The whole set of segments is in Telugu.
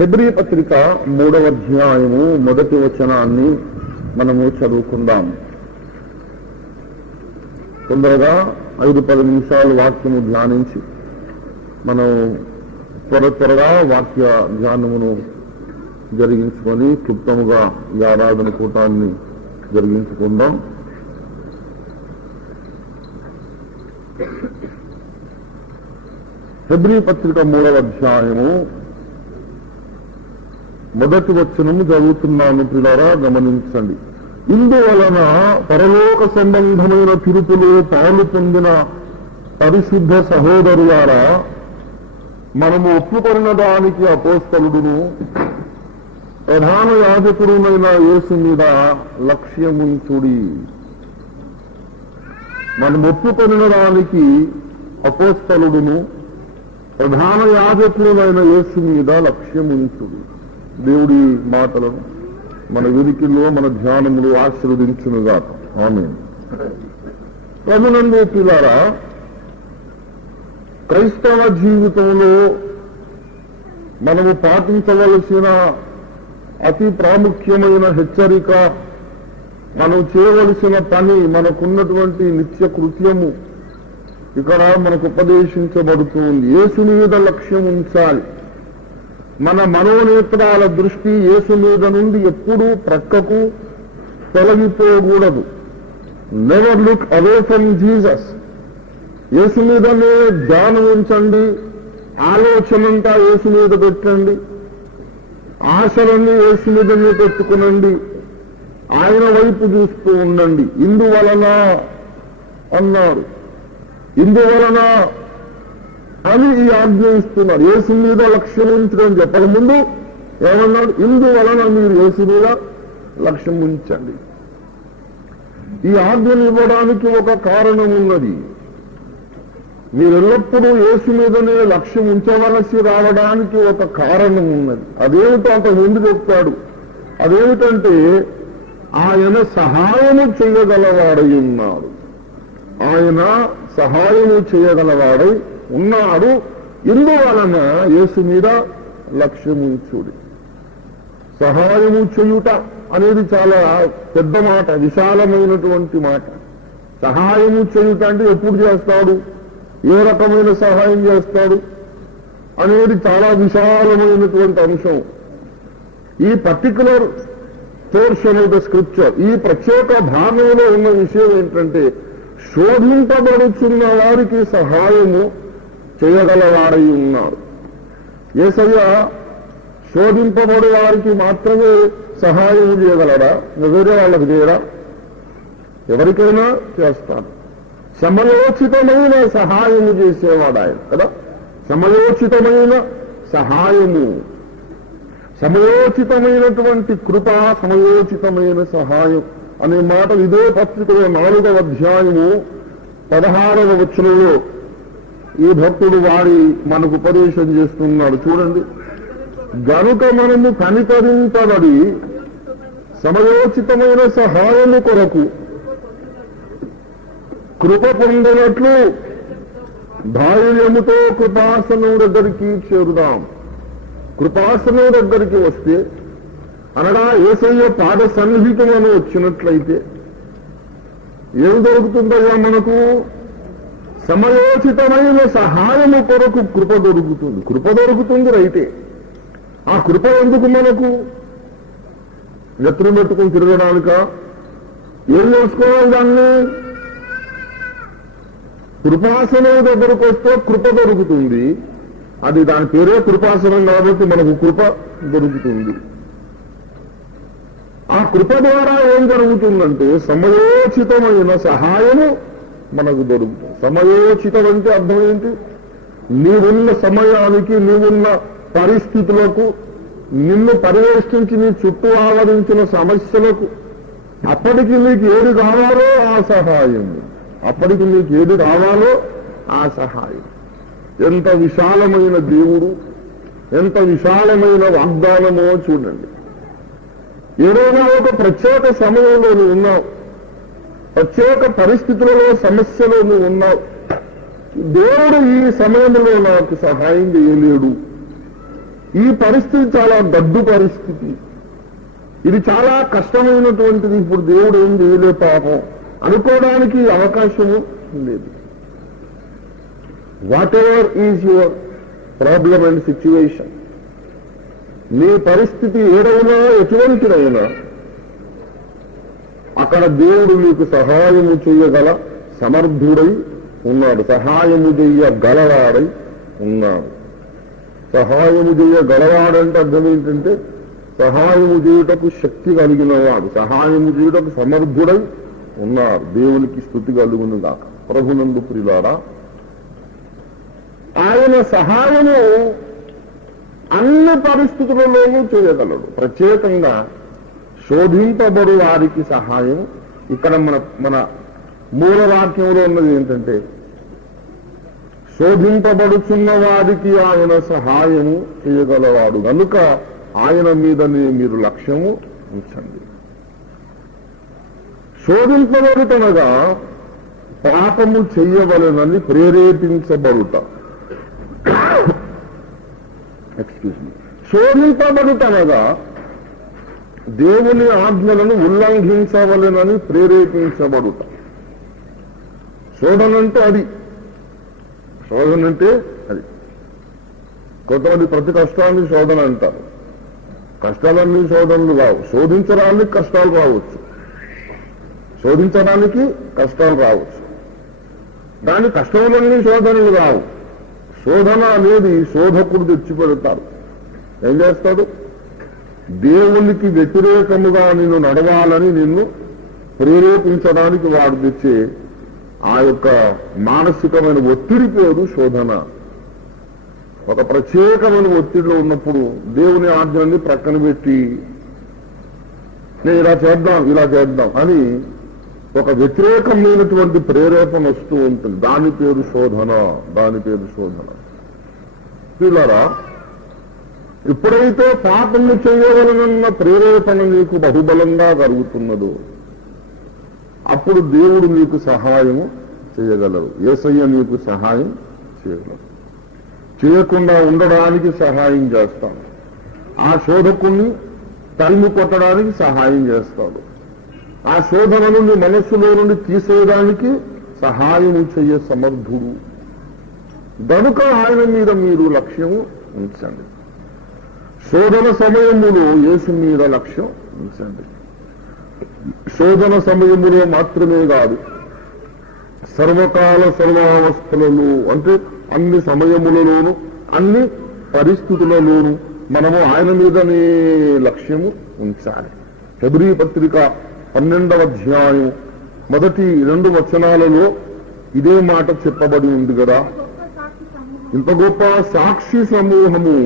హెబ్రీ పత్రిక 3వ అధ్యాయము 1వ వచనాన్ని మనము చదువుకుందాం. తొందరగా 5-10 నిమిషాలు వాక్యము ధ్యానించి మనం త్వరగా వాక్య ధ్యానమును జరిగించుకొని క్లుప్తముగా ఈ ఆరాధన కూటాన్ని జరిగించుకుందాం. హెబ్రీ పత్రిక 3వ అధ్యాయము 1వ వచనము చదువుతున్నాను. ప్రియులారా గమనించండి. ఇందువలన పరలోక సంబంధమైన తీర్పులో పాలు పొందిన పరిశుద్ధ సహోదరులారా, మనము ఒప్పుకొన్న దానికి అపోస్తలుడును ప్రధాన యాజకుడునైన యేసు మీద లక్ష్యముంచుడి. మనం ఒప్పుకొన్న దానికి అపోస్తలుడును ప్రధాన యాజకుడునైన యేసు మీద లక్ష్యముంచుడి. దేవుడి మాటలను మన వినికిలో మన ధ్యానములు ఆశీర్వదించునుగాక. ఆమేన్. ప్రభునందు ప్రియులారా, క్రైస్తవ జీవితంలో మనము పాటించవలసిన అతి ప్రాముఖ్యమైన హెచ్చరిక, మనం చేయవలసిన పని, మనకున్నటువంటి నిత్య కృత్యము ఇక్కడ మనకు ఉపదేశించబడుతుంది. యేసు మీద లక్ష్యం ఉంచాలి. మన మనోనేత్రాల దృష్టి యేసు మీద నుండి ఎప్పుడూ ప్రక్కకు తొలగిపోకూడదు. Never look away from Jesus. Yesu మీదనే ధ్యానం ఉంచండి, ఆలోచనంతా యేసు మీద పెట్టండి, ఆశలన్నీ యేసు మీదనే పెట్టుకునండి, ఆయన వైపు చూస్తూ ఉండండి. ఇందువలన అన్నారు, ఇందువలన అని ఈ ఆజ్ఞ ఇస్తున్నారు. యేసు మీద లక్ష్యం ఉంచడం చెప్పక ముందు ఏమన్నాడు? ఇందువలన మీరు యేసు మీద లక్ష్యం ఉంచండి. ఈ ఆజ్ఞను ఇవ్వడానికి ఒక కారణం ఉన్నది. మీరు ఎల్లప్పుడూ యేసు మీదనే లక్ష్యం ఉంచవలసి రావడానికి ఒక కారణం ఉన్నది. అదేమిటో అంత ముందు చెప్తాడు. అదేమిటంటే ఆయన సహాయము చేయగలవాడై ఉన్నాడు. ఆయన సహాయము చేయగలవాడై ఉన్నాడు. ఇందువలన యేసు మీద లక్ష్యముంచుడి. సహాయము చేయుట అనేది చాలా పెద్ద మాట, విశాలమైనటువంటి మాట. సహాయము చేయుట అంటే ఎప్పుడు చేస్తాడు, ఏ రకమైన సహాయం చేస్తాడు అనేది చాలా విశాలమైనటువంటి అంశం. ఈ particular portion of the scripture, ఈ ప్రత్యేక భాగంలో ఉన్న విషయం ఏంటంటే, శోధింపబడుచున్న వారికి సహాయము చేయగలవారై ఉన్నారు. యేసయ్య శోధింపబడు వారికి మాత్రమే సహాయం చేయగలరా? వేరే వాళ్ళకి చేయరా? ఎవరికైనా చేస్తాడు. సమయోచితమైన సహాయము చేసేవాడు ఆయన కదా. సమయోచితమైన సహాయము, సమయోచితమైనటువంటి కృప, సమయోచితమైన సహాయం అనే మాట ఇదే పత్రికలో 4వ అధ్యాయము 16వ వచనంలో ఈ భక్తుడు మనకు ఉపదేశం చేస్తున్నాడు. చూడండి. గనుక మనము కనికరింపబడి సమయోచితమైన సహాయము కొరకు కృప పొందినట్లు ధైర్యముతో కృపాసనం దగ్గరికి చేరుదాం. కృపాసనం దగ్గరికి వస్తే, అనగా యేసయ్య పాద సన్నిహితం అని వచ్చినట్లయితే ఏం దొరుకుతుందయ్యా మనకు? సమయోచితమైన సహాయము కొరకు కృప దొరుకుతుంది. కృప దొరుకుతుంది రైతే. ఆ కృప ఎందుకు మనకు? నెత్తులు పెట్టుకుని తిరగడానిక? ఏం చేసుకోవాలి దాన్ని? కృపాసనం దగ్గరకు వస్తే కృప దొరుకుతుంది. అది దాని పేరే కృపాసనం కాబట్టి మనకు కృప దొరుకుతుంది. ఆ కృప ద్వారా ఏం జరుగుతుందంటే సమయోచితమైన సహాయము మనకు దొరుకుతుంది. సమయోచితం అంటే అర్థం ఏంటి? నీవున్న సమయానికి, నీవున్న పరిస్థితులకు, నిన్ను పరివేష్టించి నీ చుట్టూ ఆవరించిన సమస్యలకు అప్పటికి నీకు ఏది కావాలో ఆ సహాయం, అప్పటికి నీకు ఏది కావాలో ఆ సహాయం. ఎంత విశాలమైన దేవుడు, ఎంత విశాలమైన వాగ్దానమో చూడండి. ఏదైనా ఒక ప్రత్యేక సమయంలో నువ్వు ఉన్నావు, ప్రత్యేక పరిస్థితులలో, సమస్యలో నువ్వు ఉన్నావు. దేవుడు ఈ సమయంలో నాకు సహాయం చేయలేడు ఈ పరిస్థితి చాలా గడ్డు పరిస్థితి. ఇది చాలా కష్టమైనటువంటిది. ఇప్పుడు దేవుడు ఏం చేయలే పాపం అనుకోవడానికి అవకాశము లేదు. What ever is your problem and situation, నీ పరిస్థితి ఏదైనా ఎటువంటిదైనా అక్కడ దేవుడు మీకు సహాయము చేయగల సమర్థుడై ఉన్నాడు, సహాయము చెయ్యగలవాడై ఉన్నాడు. సహాయము చెయ్యగలవాడంటే అర్థం ఏంటంటే సహాయము చేయుటకు శక్తి కలిగిన వాడు, సహాయము చేయుటకు సమర్థుడై ఉన్నారు. దేవునికి స్తుతి కలుగును గాక. ప్రభునందు ప్రియులారా, ఆయన సహాయము అన్ని పరిస్థితులలోనూ చేయగలడు. ప్రత్యేకంగా శోధింపబడు వారికి సహాయం. ఇక్కడ మన మూల వాక్యంలో ఉన్నది ఏంటంటే శోధింపబడుచున్న వారికి ఆయన సహాయము చేయగలవాడు కనుక ఆయన మీదనే మీరు లక్ష్యము ఉంచండి. శోధింపబడుటనగా పాపము చెయ్యవలెనని ప్రేరేపించబడుట. శోధింపబడుటనగా దేవుని ఆజ్ఞలను ఉల్లంఘించవలెనని ప్రేరేపించబడుట. శోధనంటే అది. శోధనంటే అది. కొంతమంది ప్రతి కష్టాన్ని శోధన అంటారు. కష్టాలన్నీ శోధనలు కావు. శోధించడానికి కష్టాలు రావచ్చు, శోధించడానికి కష్టాలు రావచ్చు. దాని కష్టములన్నీ శోధనలు కావు. శోధన అనేది శోధకుడు తెచ్చిపెడతాడు. ఏం చేస్తాడు? దేవునికి వ్యతిరేకముగా నిన్ను నడవాలని నిన్ను ప్రేరేపించడానికి వాడు తెచ్చే ఆ యొక్క మానసికమైన ఒత్తిడి పేరు శోధన. ఒక ప్రత్యేకమైన ఒత్తిడిలో ఉన్నప్పుడు దేవుని ఆజ్ఞని ప్రక్కన పెట్టి నేను ఇలా చేద్దాం అని ఒక వ్యతిరేకమైనటువంటి ప్రేరేపణ వస్తూ ఉంటుంది. దాని పేరు శోధన. పిల్లరా, ఎప్పుడైతే పాపము చేయవలనన్న ప్రేరేపణ నీకు బహుబలంగా కలుగుతున్నదో అప్పుడు దేవుడు నీకు సహాయం చేయగలరు. యేసయ్య నీకు సహాయం చేయగలరు. చేయకుండా ఉండడానికి సహాయం చేస్తాడు. ఆ శోధకుణ్ణి తరిమి కొట్టడానికి సహాయం చేస్తాడు. ఆ శోధనను నీ మనస్సులో నుండి తీసేయడానికి సహాయం చేయ సమర్థుడు. కనుక ఆయన మీద మీరు లక్ష్యం ఉంచండి. శోధన సమయములో యేసు మీద లక్ష్యం ఉంచండి. శోధన సమయములో మాత్రమే కాదు, సర్వకాల సర్వావస్థలలో, అంటే అన్ని సమయములలోనూ అన్ని పరిస్థితులలోనూ మనము ఆయన మీదనే లక్ష్యము ఉంచాలి. హెబ్రీ పత్రిక 12వ అధ్యాయం మొదటి 2 వచనాలలో ఇదే మాట చెప్పబడి ఉంది కదా. ఇంత గొప్ప సాక్షి సమూహము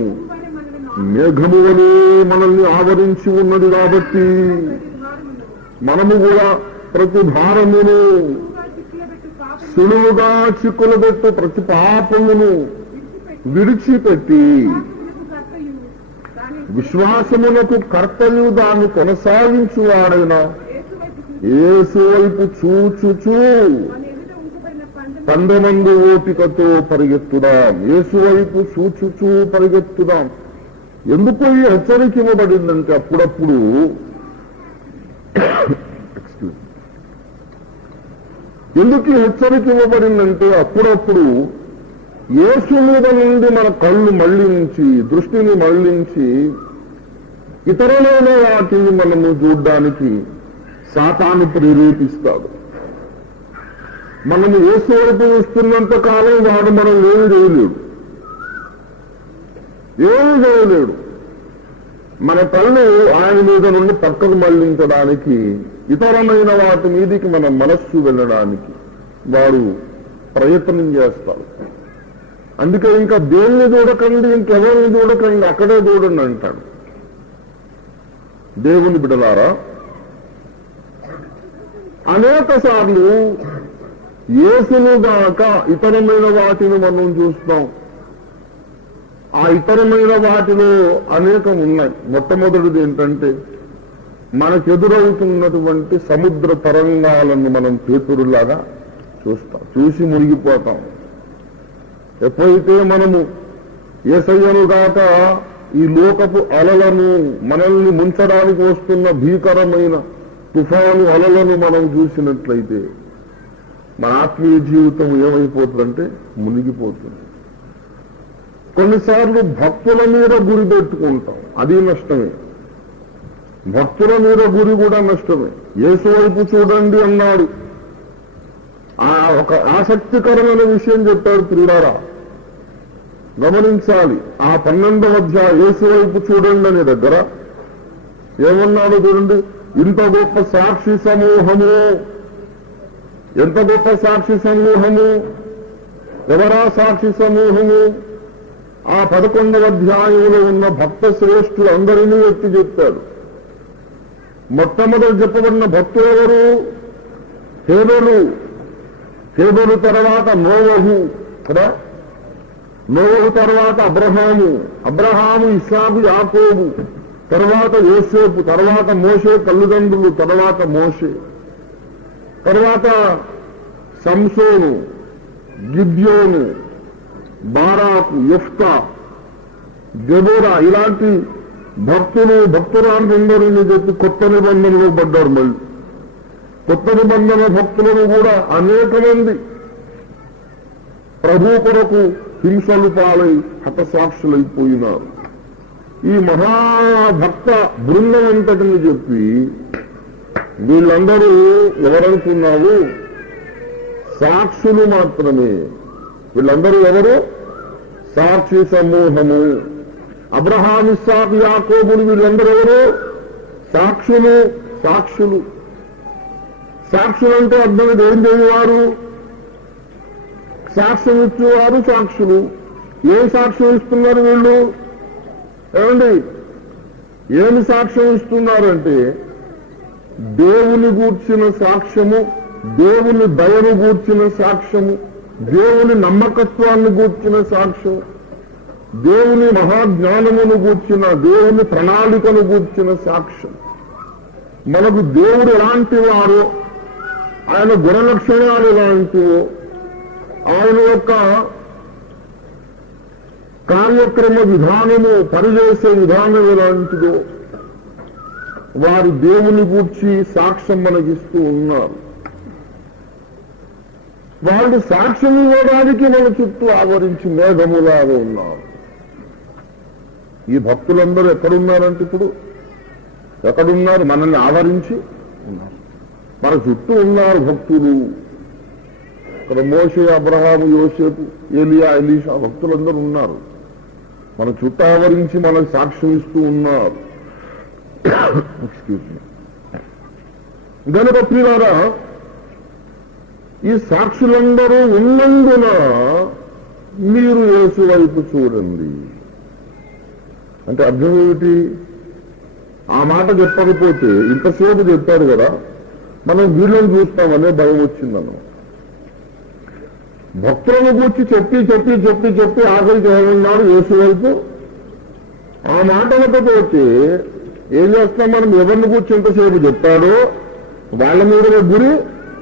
మేఘము వలె మనల్ని ఆవరించి ఉన్నది కాబట్టి మనము కూడా ప్రతి భారమును సులువుగా చిక్కులబెట్టు ప్రతి పాపమును విడిచిపెట్టి విశ్వాసమునకు కర్తయు దాన్ని కొనసాగించువాడైనా యేసు వైపు చూచుచూ పందమందు ఓపికతో పరిగెత్తుదాం. యేసు వైపు చూచుచూ పరిగెత్తుదాం. ఎందుకు ఈ హెచ్చరిక ఇవ్వబడిందంటే అప్పుడప్పుడు ఎందుకు ఈ హెచ్చరిక ఇవ్వబడిందంటే అప్పుడప్పుడు యేసు మీద నుండి మన కళ్ళు మళ్లించి దృష్టిని మళ్లించి ఇతరులైన వాటిని మనము చూడ్డానికి సాతాను ప్రేరేపిస్తాడు. మనము యేసు వైపు చూస్తున్నంత కాలం వాడు మనం ఏమి చేయలేడు. మన కళ్ళు ఆయన మీద నుండి పక్కకు మళ్లించడానికి, ఇతరమైన వాటి మీదికి మన మనస్సు వెళ్ళడానికి వాడు ప్రయత్నం చేస్తాడు. అందుకే ఇంకా దేన్ని చూడకండి, ఇంకెవరిని చూడకండి, అక్కడే చూడండి అంటాడు. దేవుని బిడ్డలారా, అనేక సార్లు యేసును గాక ఇతరమైన వాటిని మనం చూస్తాం. ఆ ఇతరమైన వాటిలో అనేకం ఉన్నాయి. మొట్టమొదటిది ఏంటంటే మనకెదురవుతున్నటువంటి సముద్ర తరంగాలను మనం పేతురులాగా చూస్తాం, చూసి మునిగిపోతాం. ఎప్పుడైతే మనము యేసయ్యను గాక ఈ లోకపు అలలను, మనల్ని ముంచడానికి వస్తున్న భీకరమైన తుఫాను అలలను మనం చూసినట్లయితే మన ఆత్మీయ జీవితం ఏమైపోతుందంటే మునిగిపోతుంది. కొన్నిసార్లు భక్తుల మీద గురి పెట్టుకుంటాం, అది నష్టమే. భక్తుల మీద గురి కూడా నష్టమే. యేసు వైపు చూడండి అన్నాడు. ఒక ఆసక్తికరమైన విషయం చెప్పారు ప్రియులారా, గమనించాలి. ఆ 12వ అధ్యాయం యేసు వైపు చూడండి అనే దగ్గర ఏమన్నాడు చూడండి. ఇంత గొప్ప సాక్షి సమూహము, ఎంత గొప్ప సాక్షి సమూహము, ఎవరా సాక్షి సమూహము? ఆ 11వ అధ్యాయంలో ఉన్న భక్త శ్రేష్ఠులు అందరినీ ఎత్తి చెప్పాడు. మొట్టమొదటి చెప్పబడిన భక్తులు ఎవరు? హేబెలు. హేబెలు తర్వాత నోవహు కదా. నోవహు తర్వాత అబ్రహాము, అబ్రహాము ఇస్సాకు యాకోబు, తర్వాత యోసేపు, తర్వాత మోషే తల్లిదండ్రులు, తర్వాత మోషే, తర్వాత సంసోను, గిద్యోను, బారాకు, యెఫ్తా, దెబోరా, ఇలాంటి భక్తురాందరినీ చెప్పి కొత్త నిబంధనలో పడ్డారు. మళ్ళీ కొత్త నిబంధన భక్తులను కూడా అనేక మంది ప్రభు కొరకు హింసలు పాలై హతసాక్షులైపోయినారు. ఈ మహాభక్త బృందం అంతటిని చెప్పి వీళ్ళందరూ ఎవరనుకున్నావు? సాక్షులు మాత్రమే. వీళ్ళందరూ ఎవరు? సాక్షి సమూహము. అబ్రహాము, ఇస్సాకు, యాకోబులు వీళ్ళందరూ ఎవరు? సాక్షులు. సాక్షులు సాక్షులంటే అర్థం ఏం చేయవారు? సాక్ష్యం ఇచ్చేవారు సాక్షులు. ఏ సాక్ష్యం ఇస్తున్నారు వీళ్ళు? ఏమండి, ఏమి సాక్ష్యం ఇస్తున్నారంటే దేవుని గూర్చిన సాక్ష్యము, దేవుని దయను గూర్చిన సాక్ష్యము, దేవుని నమ్మకత్వాన్ని గూర్చిన సాక్ష్యం, దేవుని మహాజ్ఞానమును గూర్చిన, దేవుని ప్రణాళికను గూర్చిన సాక్ష్యం. మనకు దేవుడు ఎలాంటి వారో, ఆయన గుణలక్షణాలు ఎలాంటివో, ఆయన యొక్క కార్యక్రమ విధానము, పనిచేసే విధానం ఎలాంటిదో వారు దేవుని గూర్చి సాక్ష్యం మనకిస్తూ ఉన్నారు. వాళ్ళు సాక్ష్యం ఇవ్వడానికి మన చుట్టూ ఆవరించి మేఘములాగా ఉన్నారు. ఈ భక్తులందరూ ఎక్కడున్నారంటే ఇప్పుడు ఎక్కడున్నారు? మనల్ని ఆవరించి ఉన్నారు, మన చుట్టూ ఉన్నారు భక్తులు. ఇక్కడ మోషే, అబ్రహాము, యోసేపు, ఏలియా, ఎలీషా భక్తులందరూ ఉన్నారు. మన చుట్టూ ఆవరించి మనకు సాక్ష్యం ఇస్తూ ఉన్నారు. Excuse me. గనుక ప్రియులారా, ఈ సాక్షులందరూ ఉన్నందున మీరు యేసు వైపు చూడండి అంటే అర్థం ఏమిటి? ఆ మాట చెప్పకపోతే ఇంతసేపు చెప్పారు కదా, మనం వీళ్ళని చూస్తామనే భయం వచ్చిందన్న. భక్తులను గూర్చి చెప్పి చెప్పి చెప్పి చెప్పి ఆఖరికి ఏమన్నాడు? యేసు వైపు. ఆ మాట అనకపోతే ఏం చేస్తాం? మనం ఎవరిని గూర్చి ఎంతసేపు చెప్పాడో వాళ్ళ మీద గురి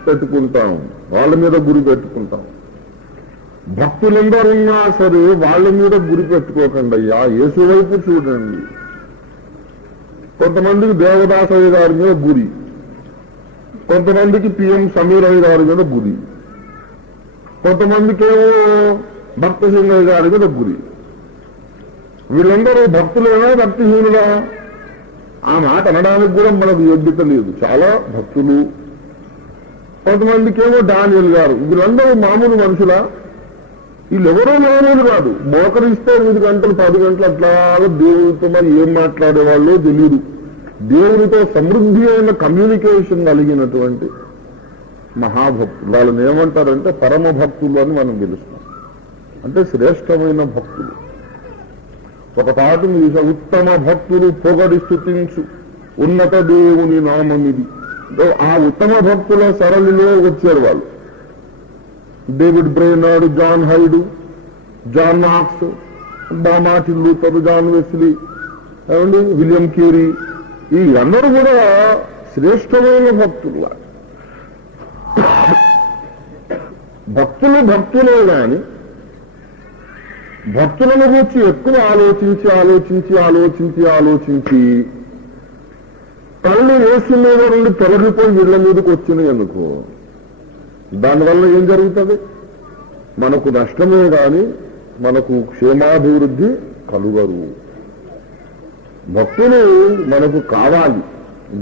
పెట్టుకుంటాం, వాళ్ళ మీద గురి పెట్టుకుంటాం. భక్తులందరున్నా సరే వాళ్ళ మీద గురి పెట్టుకోకండి అయ్యా, యేసు వైపు చూడండి. కొంతమందికి దేవదాసయ్య గారి మీద గురి, కొంతమందికి పిఎం సమీరయ్య గారి మీద గురి, కొంతమందికేమో భక్త సింగయ్య గారి మీద గురి. వీళ్ళందరూ భక్తులేనా భక్తిహీనులా? ఆ మాట అనడానికి కూడా మనకు యోగ్యత లేదు. చాలా భక్తులు. కొంతమందికేమో డానియల్ గారు. వీళ్ళందరూ మామూలు మనుషులా? వీళ్ళెవరో మామూలు కాదు. మోకరిస్తే 5 గంటలు 10 గంటలు అట్లాగా దేవుడితో మరి ఏం మాట్లాడేవాళ్ళో తెలియదు. దేవునితో సమృద్ధి అయిన కమ్యూనికేషన్ కలిగినటువంటి మహాభక్తులు. వాళ్ళని ఏమంటారంటే పరమ భక్తులు అని మనం పిలుస్తాం. అంటే శ్రేష్టమైన భక్తులు. ఒక పాట మీద ఉత్తమ భక్తులు పొగడి స్తుతించు ఉన్నత దేవుని నామమిది. ఆ ఉత్తమ భక్తుల సరళిలో వచ్చారు వాళ్ళు. David Brainerd, John Hyde, John Knox, Martin Luther, John Wesley, ఏమండి విలియం క్యూరీ, ఈ అందరూ కూడా శ్రేష్టమైన భక్తులు. భక్తులే గాని భక్తులను గురించి ఎక్కువ ఆలోచించి కళ్ళు యేసు మీద నుండి తొలగిపోయి ఇళ్ల మీదకి వచ్చినాయి అనుకో, దానివల్ల ఏం జరుగుతుంది? మనకు నష్టమే గాని మనకు క్షేమాభివృద్ధి కలుగరు. భక్తులు మనకు కావాలి,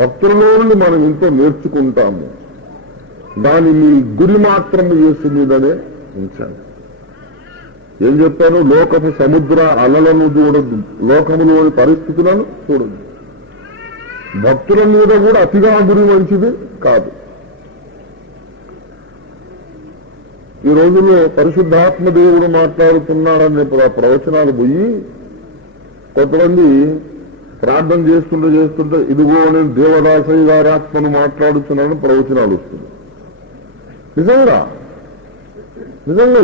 భక్తులలో నుండి మనం ఎంతో నేర్చుకుంటాము. దాని మీ గురి మాత్రం యేసు మీదనే ఉంచండి. ఏం చెప్పాను? లోకపు సముద్ర అలలను చూడద్దు, లోకములోని పరిస్థితులను చూడద్దు. భక్తుల మీద కూడా అతిగా గురి మంచిది కాదు. ఈ రోజుల్లో పరిశుద్ధాత్మ దేవుడు మాట్లాడుతున్నాడనే ప్రవచనాలు పోయి కొంతమంది ప్రార్థన చేస్తుంటే ఇదిగో నేను దేవదాసయ్య గారి ఆత్మను మాట్లాడుతున్నానని ప్రవచనాలు వస్తుంది. నిజంగా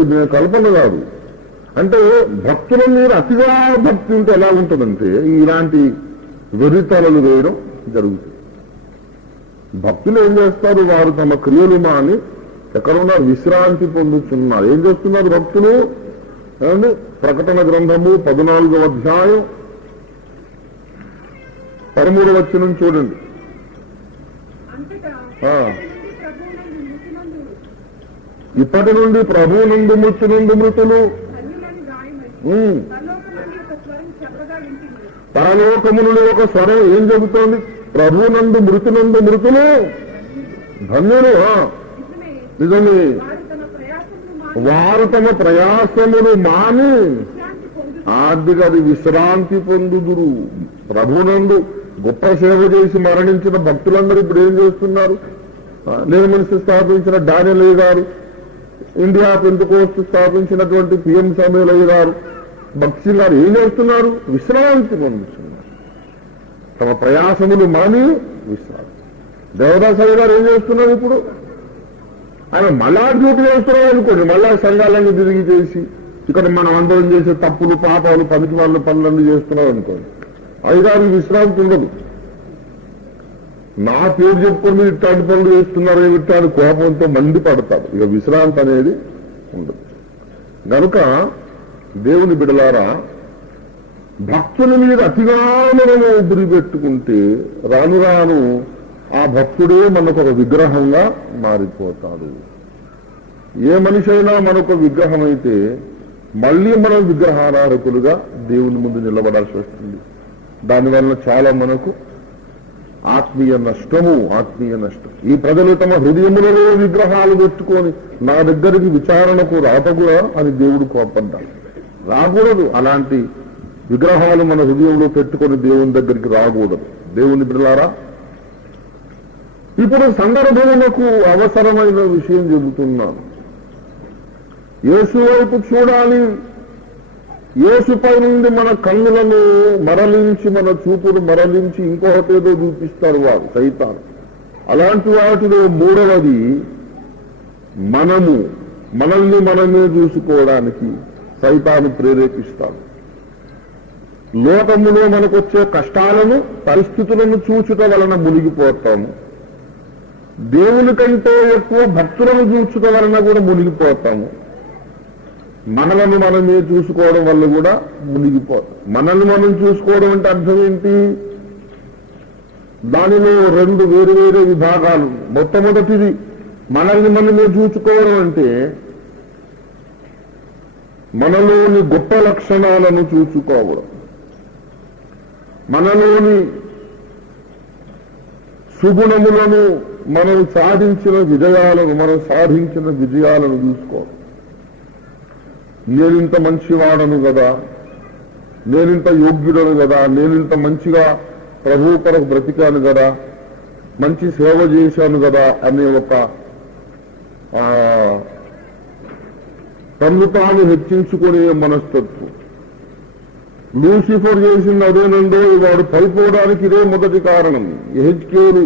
ఇది కల్పన కాదు. అంటే భక్తుల మీద అతిగా భక్తి ఉంటే ఎలా ఉంటుందంటే ఇలాంటి వెర్రితలలు వేయడం జరుగుతుంది. భక్తులు ఏం చేస్తారు? వారు తమ క్రియలు మాని ఎక్కడున్నారు? విశ్రాంతి పొందుతున్నారు. ఏం చేస్తున్నారు భక్తులు? ఏమండి? ప్రకటన గ్రంథము 14వ అధ్యాయం 13వ వచనం చూడండి. ఇప్పటి నుండి ప్రభువునందు మృతులు పరలోకము నుండి ఒక స్వరం ఏం చెబుతోంది? ప్రభువునందు మృతులు ధన్యులు. నిజమే, వారు తమ ప్రయాసములు మాని ఆర్థికది విశ్రాంతి పొందుదురు. ప్రభునందు గొప్ప సేవ చేసి మరణించిన భక్తులందరూ ఇప్పుడు ఏం చేస్తున్నారు? నిర్మనిసి స్థాపించిన డానియల్ గారు, ఇండియా పెంతుకోస్తు స్థాపించినటువంటి పిఎం సమేలయ్య గారు, భక్తి గారు ఏం చేస్తున్నారు? విశ్రాంతి పొందుతున్నారు. తమ ప్రయాసములు మాని విశ్రాంతి. దేవదాసయ్య గారు ఏం చేస్తున్నారు? ఇప్పుడు ఆయన మళ్ళా డ్యూటీ చేస్తున్నారు అనుకోండి, మళ్ళా సంఘాలన్నీ తిరిగి చేసి ఇక్కడ మనం అందరం చేసే తప్పులు పాపాలు పనికి వాళ్ళ పనులన్నీ చేస్తున్నాం అనుకోండి, అయ్యగారికి విశ్రాంతి ఉండదు. నా పేరు చెప్పుకొని మీరు ఇట్లాంటి పనులు చేస్తున్నారు ఏమిటి అని కోపంతో మండి పడతారు. ఇక విశ్రాంతి అనేది ఉండదు. కనుక దేవుని బిడలారా, భక్తుల మీద అతిగా మనము గురి పెట్టుకుంటే రాను రాను ఆ భక్తుడే మనకు ఒక విగ్రహంగా మారిపోతాడు. ఏ మనిషి అయినా మనకు విగ్రహం అయితే మళ్ళీ మనం విగ్రహారాధకులుగా దేవుని ముందు నిలబడాల్సి వస్తుంది. దానివల్ల చాలా మనకు ఆత్మీయ నష్టం. ఈ ప్రజలు తమ హృదయములలో విగ్రహాలు పెట్టుకొని నా దగ్గరికి విచారణకు రాతగురా అని దేవుడు కోపడ్డాడు. రాకూడదు. అలాంటి విగ్రహాలు మన హృదయంలో పెట్టుకొని దేవుని దగ్గరికి రాకూడదు. దేవుని బిడ్డలారా, ఇప్పుడు సందర్భములకు అవసరమైన విషయం చెబుతున్నాను. యేసు వైపు చూడాలి. యేసుపై నుండి మన కన్నులను మరలించి, మన చూపును మరలించి ఇంకొకటేదో చూపిస్తారు వారు, సైతాను. అలాంటి వాటిలో మూడవది మనల్ని మనమే చూసుకోవడానికి సైతాను ప్రేరేపిస్తాడు. లోకములో మనకొచ్చే కష్టాలను, పరిస్థితులను చూచుట వలన మునిగిపోతాము. దేవుని కంటే ఎక్కువ భక్తులను చూచుట వలన కూడా మునిగిపోతాము. మనలను మనమే చూసుకోవడం వల్ల కూడా మునిగిపోతాం. మనల్ని మనం చూసుకోవడం అంటే అర్థం ఏంటి? దానిలో రెండు వేరు విభాగాలు. మొట్టమొదటిది మనల్ని మనమే చూసుకోవడం అంటే మనలోని గొప్ప లక్షణాలను చూసుకోవడం, మనలోని సుగుణములను, మనం సాధించిన విజయాలను చూసుకోవడం. నేనింత మంచివాడను కదా, నేనింత యోగ్యుడను కదా, నేనింత మంచిగా ప్రభువు కొరకు బ్రతికాను కదా, మంచి సేవ చేశాను కదా అనే ఒక తను తాను హెచ్చించుకునే మనస్తత్వం. లూసిఫర్ చేసిన అదేనండో వాడు పడిపోవడానికి ఇదే మొదటి కారణం. యెహెజ్కేలు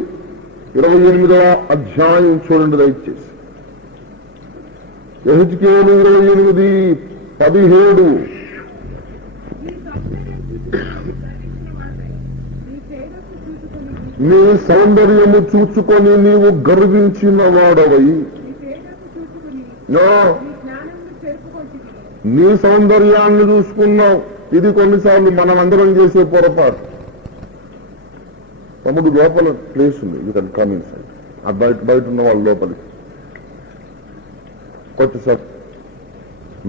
28వ అధ్యాయం చూడండి దయచేసి. యెహెజ్కేలు 28:17. నీ సౌందర్యము చూచుకొని నీవు గర్వించిన వాడవై నీ సౌందర్యాన్ని చూసుకున్నావు. ఇది కొన్నిసార్లు మనం అందరం చేసే పొరపాటు. తమ్ముడు లోపల ప్లేస్ ఉంది, you can come in side. ఆ బయట ఉన్న వాళ్ళు లోపలికి కొత్తసారి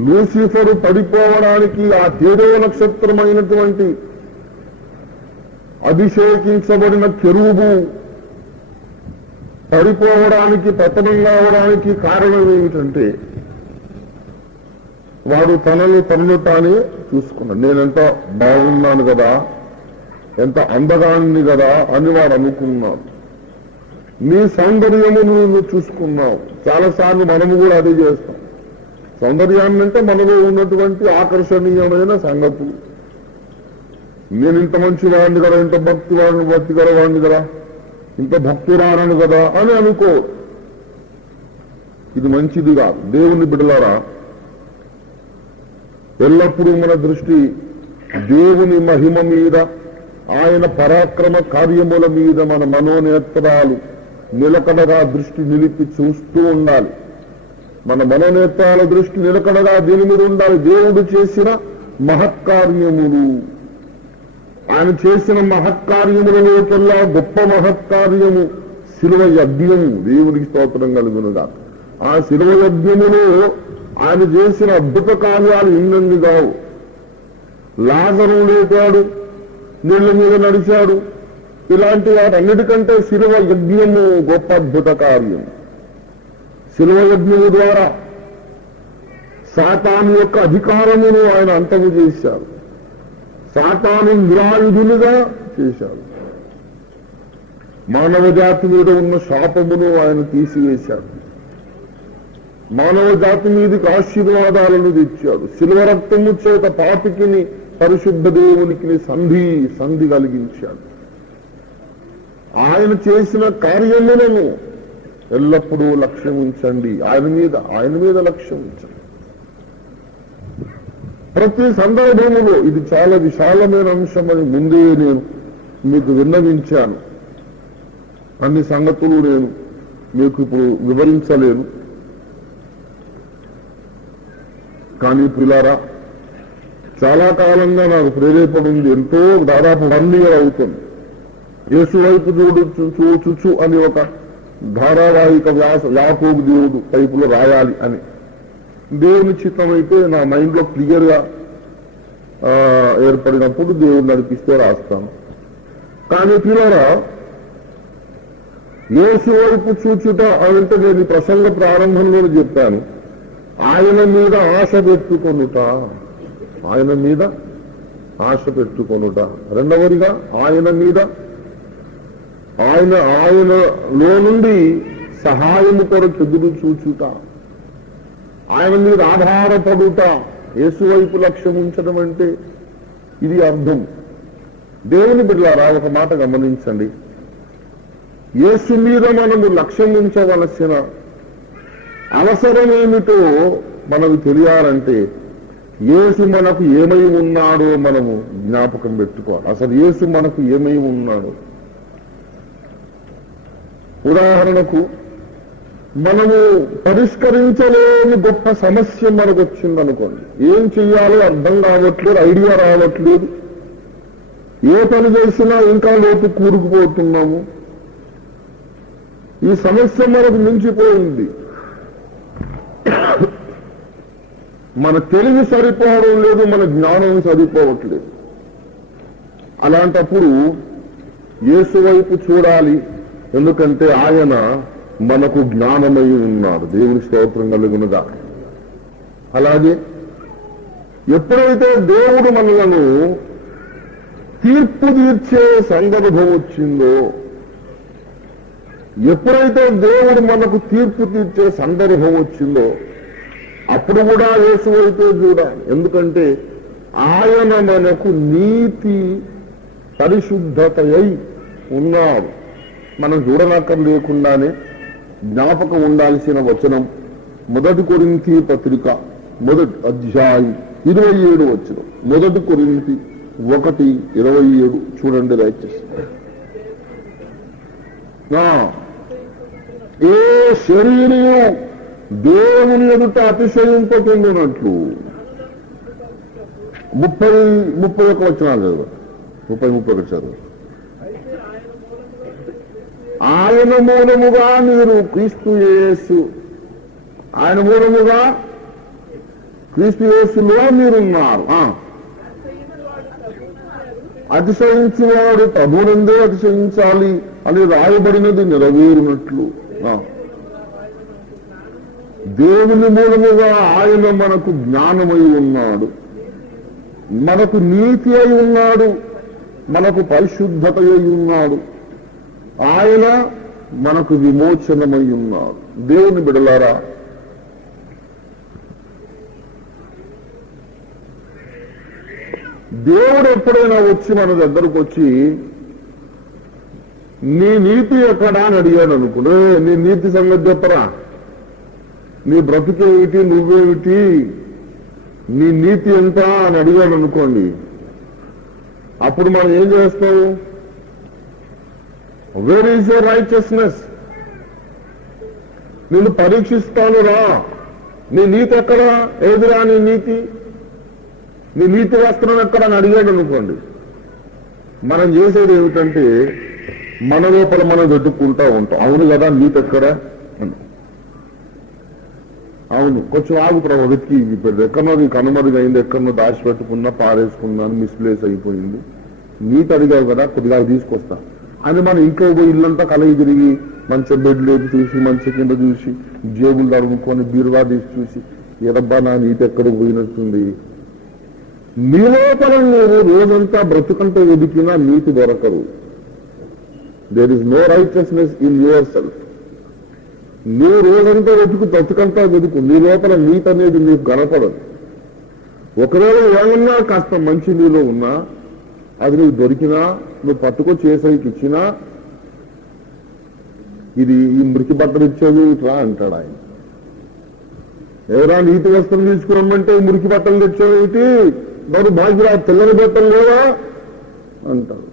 లూసిఫరు పడిపోవడానికి ఆ తేజో నక్షత్రమైనటువంటి అభిషేకించబడిన కెరూబు పడిపోవడానికి, పతనం కావడానికి కారణం ఏమిటంటే వాడు తనను తానే చూసుకున్నాడు. నేనెంత బాగున్నాను కదా, ఎంత అందగాన్ని కదా అని వాడు అనుకున్నాడు. నీ సౌందర్యమును నువ్వు చూసుకున్నావు. చాలాసార్లు మనము కూడా అదే చేస్తాం. సౌందర్యాన్ని అంటే మనలో ఉన్నటువంటి ఆకర్షణీయమైన సంగతులు. నేను ఇంత మంచివాడిని కదా, ఇంత భక్తి గలవాడిని కదా, ఇంత భక్తురాలను కదా అని అనుకో. ఇది మంచిది కాదు. దేవుని బిడ్డలారా, ఎల్లప్పుడూ మన దృష్టి దేవుని మహిమ మీద, ఆయన పరాక్రమ కార్యముల మీద మన మనోనేత్రాలు నిలకడగా దృష్టి నిలిపి చూస్తూ ఉండాలి. మన మనోనేత్రాల దృష్టి నిలకడగా దీని మీద ఉండాలి. దేవుడు చేసిన మహత్కార్యములు, ఆయన చేసిన మహత్కార్యములలోకెల్లా గొప్ప మహత్కార్యము శిలువ యజ్ఞము. దేవునికి స్తోత్రం కలుగునుగా. ఆ శిలువ యజ్ఞములో ఆయన చేసిన అద్భుత కార్యాలు ఇన్నన్ని కావు. లాజరు లేపాడు, నీళ్ల మీద నడిచాడు. ఇలాంటి వాటన్నిటికంటే శిలువ యజ్ఞము గొప్ప అద్భుత కార్యం. శిలువ యజ్ఞము ద్వారా సాతాను యొక్క అధికారమును ఆయన అంతము చేశారు. సాతాను నిరాయుధులుగా చేశారు. మానవ జాతి మీద ఉన్న శాపమును ఆయన తీసివేశాడు. మానవ జాతి మీదకి ఆశీర్వాదాలను తెచ్చాడు. శిలువ రక్తము చేత పాపికిని పరిశుద్ధ దేవునికి సంధి కలిగించాడు. ఆయన చేసిన కార్యములను ఎల్లప్పుడూ లక్ష్యం ఉంచండి. ఆయన మీద లక్ష్యం ఉంచండి. ప్రతి సందర్భములో ఇది చాలా విశాలమైన అంశమని ముందే నేను మీకు విన్నవించాను. అన్ని సంగతులు నేను మీకు ఇప్పుడు వివరించలేను. కానీ పిల్లారా, చాలా కాలంగా నాకు ప్రేరేపణ ఉంది. ఎంతో దాదాపు 1 year అవుతుంది. యేసు వైపు చూచు అని ఒక ధారావాహిక యాకోబు దేవుడు వైపులో రాయాలి అని దేవుని చిత్తం అయితే నా మైండ్ లో క్లియర్ గా ఏర్పడినప్పుడు దేవుడు నడిపిస్తే రాస్తాను. కానీ పిల్లరా, యేసు వైపు చూచుట అంటే నేను ప్రసంగ ప్రారంభంలో చెప్పాను. ఆయన మీద ఆశ పెట్టుకొనుట, ఆయన మీద ఆశ పెట్టుకొనుట. రెండవదిగా ఆయనలో నుండి సహాయము కొరకు ఎదురు చూచుట, ఆయన మీద ఆధారపడుట. యేసు వైపు లక్ష్యం ఉంచడం అంటే ఇది అర్థం. దేవుని బిడ్డలారా, ఒక మాట గమనించండి. యేసు మీద మనము లక్ష్యం ఉంచవలసిన అవసరం ఏమిటో మనకు తెలియాలంటే యేసు మనకు ఏమై ఉన్నాడో మనము జ్ఞాపకం పెట్టుకోవాలి. అసలు యేసు మనకు ఏమై ఉన్నాడో. ఉదాహరణకు, మనము పరిష్కరించలేని గొప్ప సమస్య మనకు వచ్చిందనుకోండి. ఏం చెయ్యాలో అర్థం కావట్లేదు, ఐడియా రావట్లేదు. ఏ పని చేసినా ఇంకా లోతు కూరుకుపోతున్నాము. ఈ సమస్య మనకు మించిపోయింది. మన తెలివి సరిపోవడం లేదు, మన జ్ఞానం సరిపోవట్లేదు. అలాంటప్పుడు యేసు వైపు చూడాలి. ఎందుకంటే ఆయన మనకు జ్ఞానమై ఉన్నాడు. దేవుని స్తోత్రం కలుగునుగా. అలాగే ఎప్పుడైతే దేవుడు మనలను తీర్పు తీర్చే సందర్భం వచ్చిందో, ఎప్పుడైతే దేవుడు మనకు తీర్పు తీర్చే సందర్భం వచ్చిందో అప్పుడు కూడా యేసు వైపే చూడాలి. ఎందుకంటే ఆయన మనకు నీతి పరిశుద్ధతయై ఉన్నాడు. మనం చూడనక్కర్లేకుండానే జ్ఞాపకం ఉండాల్సిన వచనం 1 కొరింథీ పత్రిక 1వ అధ్యాయం 27 వచనం. 1 కొరింథీ 1:27 చూడండి దయచేసి. ఏ శరీరము దేవుని ఎదుట అతిశయింపకుండునట్లు 31 వచనాలు చదువు. 30-31 చదువు. ఆయన మూలముగా మీరు క్రీస్తు యేసు, ఆయన మూలముగా క్రీస్తు యేసులో మీరున్నారు. అతిశయించేవాడు ప్రభునందే అతిశయించాలి అని రాయబడినది నెరవేరినట్లు దేవుని మూలముగా ఆయన మనకు జ్ఞానమై ఉన్నాడు, మనకు నీతి అయి ఉన్నాడు, మనకు పరిశుద్ధత అయి ఉన్నాడు, ఆయన మనకు విమోచనమై ఉన్నాడు. దేవుని బిడలారా, దేవుడు ఎప్పుడైనా వచ్చి మన దగ్గరకు వచ్చి నీ నీతి ఎక్కడా అని అడిగాడు అనుకునే, నీ నీతి సంగతి చెప్పరా, నీ బ్రతుకేమిటి, నువ్వేమిటి, నీ నీతి ఎంత అని అడిగాడు అనుకోండి. అప్పుడు మనం ఏం చేస్తాం? Where is your righteousness? నిన్ను పరీక్షిస్తాను రా, నీ నీతి ఎక్కడా, ఏదిరా నీ నీతి, నీ నీతి వస్త్రం ఎక్కడ అని అడిగాడు అనుకోండి. మనం చేసేది ఏమిటంటే మన లోపల మనం వెతుక్కుంటా ఉంటాం. అవును కదా, నీతి ఎక్కడా, అవును కొంచెం ఆగు ప్రభు, వెతికి ఎక్కడో నీకు కనుమరుగైంది, ఎక్కడో దాచిపెట్టుకున్నా, పారేసుకున్నాను, మిస్ప్లేస్ అయిపోయింది, నీతి అడిగావు కదా, కొద్దిగా తీసుకొస్తా అని మనం ఇంట్లో పోయి ఇల్లంతా కలయి తిరిగి మంచి బెడ్ లేపు చూసి, మంచి కింద చూసి, జేబులు తడుముకొని, బీరువా తీసి చూసి, ఎదబ్బా నా నీతి ఎక్కడికి పోయినట్టుంది. నీ లోపల నేను రోజంతా బ్రతుకంతా వెతికినా నీతి దొరకరు. There is no righteousness in yourself. నీ రోజంతా వెతుకు, బ్రతుకంతా వెతుకు, నీ లోపల నీతి అనేది నీకు కనపడదు. ఒకవేళ ఏమన్నా కాస్త మంచి నీలో ఉన్నా, అది నీకు దొరికినా, నువ్వు పట్టుకొచ్చి చేసేకి ఇచ్చినా, ఇది ఈ మురికి బట్టలు ఇచ్చేది ఇట్లా అంటాడు ఆయన. ఎవరా నీతి వస్త్రం తీసుకురమ్మంటే మురికి బట్టలు తెచ్చేది, మరి భాగ్యరా తెల్లని బట్టలు లేవా అంటారు.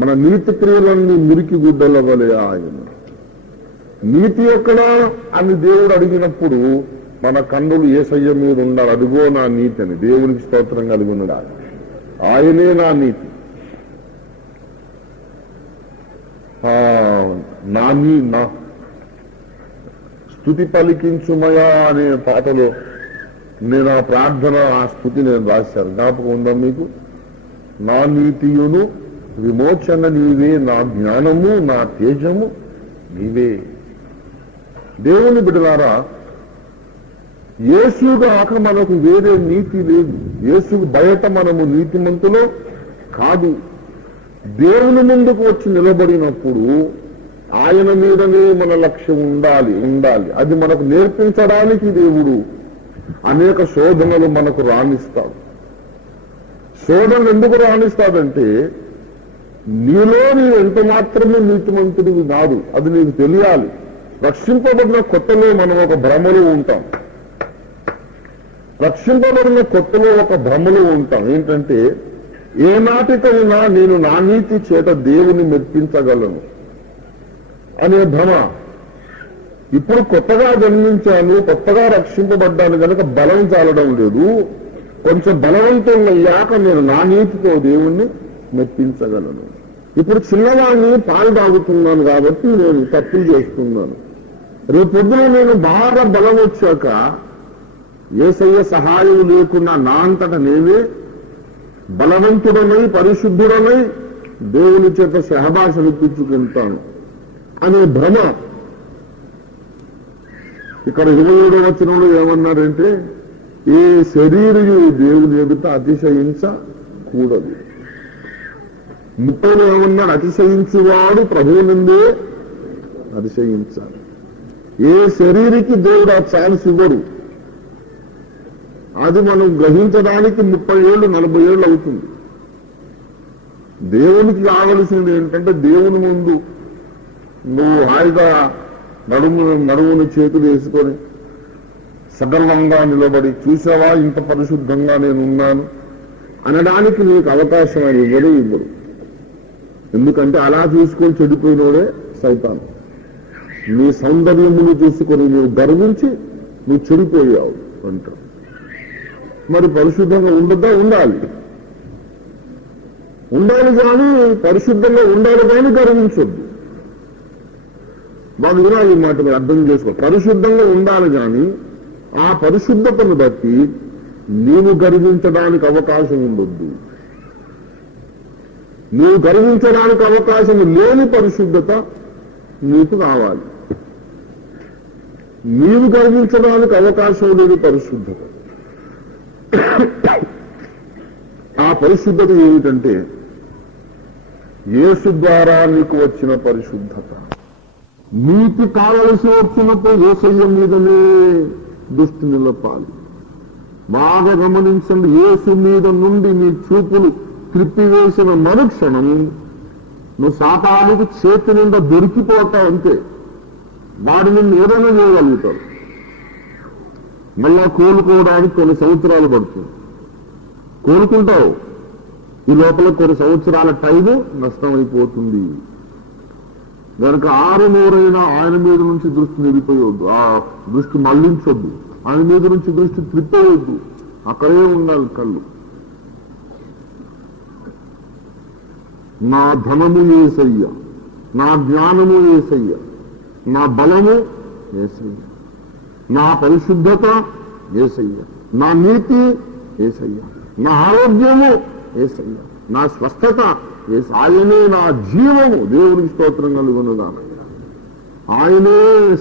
మన నీతి క్రియలన్నీ మురికి గుడ్డల వలె ఆయన. నీతి ఎక్కడా అని దేవుడు అడిగినప్పుడు మన కన్నులు యేసయ్య మీద ఉండాలి. అడుగో నా నీతి అని దేవునికి స్తోత్రం కలిగి ఉన్నాడు. ఆయనే నా నీతి. నా స్తుతి పలికించుమయా అనే పాటలో నేను ఆ ప్రార్థన, ఆ స్తుతి నేను రాశాను, జ్ఞాపకం ఉందా మీకు? నా నీతియును విమోచన నీవే, నా జ్ఞానము నా తేజము నీవే. దేవుని బిడ్డలారా, యేసుగాక మనకు వేరే నీతి లేదు. యేసు బయట మనము నీతిమంతులో కాదు. దేవుని ముందుకు వచ్చి నిలబడినప్పుడు ఆయన మీదనే మన లక్ష్యం ఉండాలి. అది మనకు నేర్పించడానికి దేవుడు అనేక శోధనలు మనకు రాణిస్తాడు. శోధనలు ఎందుకు రాణిస్తాడంటే నీలో నీవు ఎంత మాత్రమే నీతిమంతుడివి కాదు, అది నీకు తెలియాలి. రక్షింపబడిన కొత్తలో మనం ఒక భ్రమలో ఉంటాం. రక్షింపబడిన కొత్తలో ఒక భ్రమలో ఉంటాం. ఏంటంటే ఏనాటికైనా నేను నా నీతి చేత దేవుని మెప్పించగలను అనే భ్రమ. ఇప్పుడు కొత్తగా జన్మించాను, కొత్తగా రక్షింపబడ్డాను కనుక బలం చాలడం లేదు. కొంచెం బలవంతులయ్యాక నేను నా నీతితో దేవుణ్ణి మెప్పించగలను. ఇప్పుడు చిన్నవాడిని పాలు తాగుతున్నాను కాబట్టి నేను తప్పులు చేస్తున్నాను. రేపు పొద్దున నేను బాగా బలం వచ్చాక యేసయ్య సహాయం లేకుండా నా అంతటా నేనే బలవంతుడనై పరిశుద్ధుడనై దేవుని చేత సహభాషలు ఇప్పించుకుంటాను అనే భ్రమ. ఇక్కడ 27వ వచనంలో ఏమన్నారంటే ఏ శరీరయు దేవుని ఎదుట అతిశయించకూడదు. 30లో ఏమన్నాడు? అతిశయించేవాడు ప్రభువునందే అతిశయించాలి. ఏ శరీరికి దేవుడు ఆ ఛాన్స్ ఇవ్వడు. అది మనం గ్రహించడానికి 30 ఏళ్ళు 40 ఏళ్ళు అవుతుంది. దేవునికి కావలసింది ఏంటంటే దేవుని ముందు నువ్వు హాయిగా నడుముని చేతులు వేసుకొని సగర్వంగా నిలబడి, చూసావా ఇంత పరిశుద్ధంగా నేనున్నాను అనడానికి నీకు అవకాశం అని ఇవ్వడు. ఎందుకంటే అలా చూసుకొని చెడిపోయినోడే సైతాను. నీ సౌందర్యమును చూసుకొని నువ్వు గర్వించి నువ్వు చెడిపోయావు అంటావు. మరి పరిశుద్ధంగా ఉండద్దా? ఉండాలి. ఉండాలి కానీ పరిశుద్ధంగా ఉండాలి కానీ గర్వించొద్దు. వాళ్ళు వినాలి ఈ మాట, మీరు అర్థం చేసుకో. పరిశుద్ధంగా ఉండాలి కానీ ఆ పరిశుద్ధతను బట్టి నీవు గర్వించడానికి అవకాశం ఉండొద్దు. నీవు గర్వించడానికి అవకాశం లేని పరిశుద్ధత నీకు కావాలి. నీవు గర్వించడానికి అవకాశం లేని పరిశుద్ధత. ఆ పరిశుద్ధత ఏమిటంటే యేసు ద్వారా నీకు వచ్చిన పరిశుద్ధత. నీకు కావలసి వచ్చినప్పుడు యేసయ్య మీదనే దృష్టి నిలపాలి. బాగా గమనించండి, యేసు మీద నుండి నీ చూపులు త్రిప్పివేసిన మరుక్షణం నువ్వు శాతానికి చేతి నిండా దొరికిపోతావు అంతే. వాడు నిన్ను ఏదైనా చేయగలుగుతావు. మళ్ళా కోలుకోవడానికి కొన్ని సంవత్సరాలు పడుతుంది. కోలుకుంటావు, ఈ లోపల కొన్ని సంవత్సరాల టైము నష్టమైపోతుంది. కనుక ఆరునూరైనా ఆయన మీద నుంచి దృష్టి నిలిపోయవద్దు, ఆ దృష్టి మళ్లించొద్దు, ఆయన మీద నుంచి దృష్టి త్రిప్పవద్దు. అక్కడే ఉండాలి కళ్ళు. నా ధనము యేసయ్య, నా జ్ఞానము యేసయ్య, నా బలము యేసయ్య, నా పరిశుద్ధత యేసయ్య, నా నీతి యేసయ్య, నా ఆరోగ్యము యేసయ్య, నా స్వస్థత ఆయనే, నా జీవము. దేవునికి స్తోత్రం కలుగునుగా. ఆయనే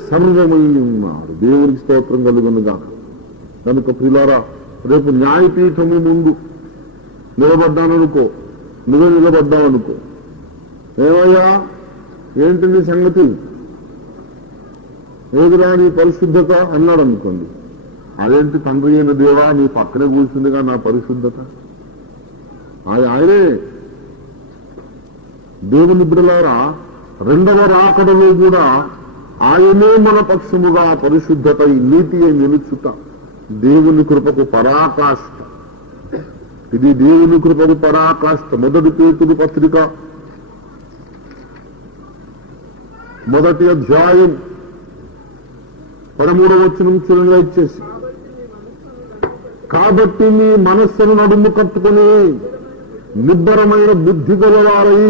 సర్వమై ఉన్నాడు. దేవునికి స్తోత్రం కలుగునుగా. కనుక ప్రియులారా, రేపు న్యాయపీఠము ముందు నిలబడ్డాననుకో, నువ్వే నిలబడ్డావనుకో, ఏమయ్యా ఏంటి నీ సంగతి, ఏదిరా నీ పరిశుద్ధత అన్నాడు అనుకోండి. అదేంటి తండ్రి అయిన దేవా, నీ పక్కనే కూర్చుందిగా నా పరిశుద్ధత. ఆయనే. దేవుని బిడ్డలారా, రెండవ రాకడలో కూడా ఆయనే మన పక్షముగా పరిశుద్ధత నీతి అయి నిలుచుట దేవుని కృపకు పరాకాష్ఠ. ఇది దేవుని కృపకు పరాకాష్ఠ. మొదటి పేతురు పత్రిక 1వ అధ్యాయం 13వ వచనం చిరంగా ఇచ్చేసి, కాబట్టి మీ మనస్సును నడుము కట్టుకుని నిబ్బరమైన బుద్ధి గలవారై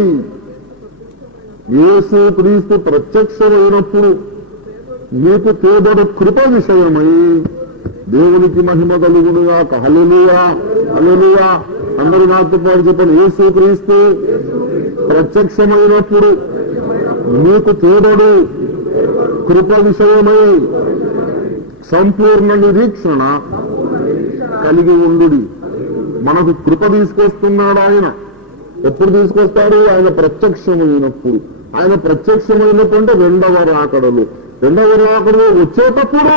యేసు క్రీస్తు ప్రత్యక్షమైనప్పుడు మీకు తేదడు కృప విషయమై దేవునికి మహిమ కలుగునుగాక. హల్లెలూయా, హల్లెలూయా. అందరూ నాతో పాటు చెప్పండి. యేసు క్రీస్తు ప్రత్యక్షమైనప్పుడు మీకు తేదడు కృప విషయమై సంపూర్ణ నిరీక్షణ కలిగి ఉండుడి. మనకు కృప తీసుకొస్తున్నాడు ఆయన. ఎప్పుడు తీసుకొస్తాడు? ఆయన ప్రత్యక్షమైనప్పుడు. ఆయన ప్రత్యక్షమైనప్పుడు అంటే రెండవ రాకడలు. రెండవ రాకడలు వచ్చేటప్పుడు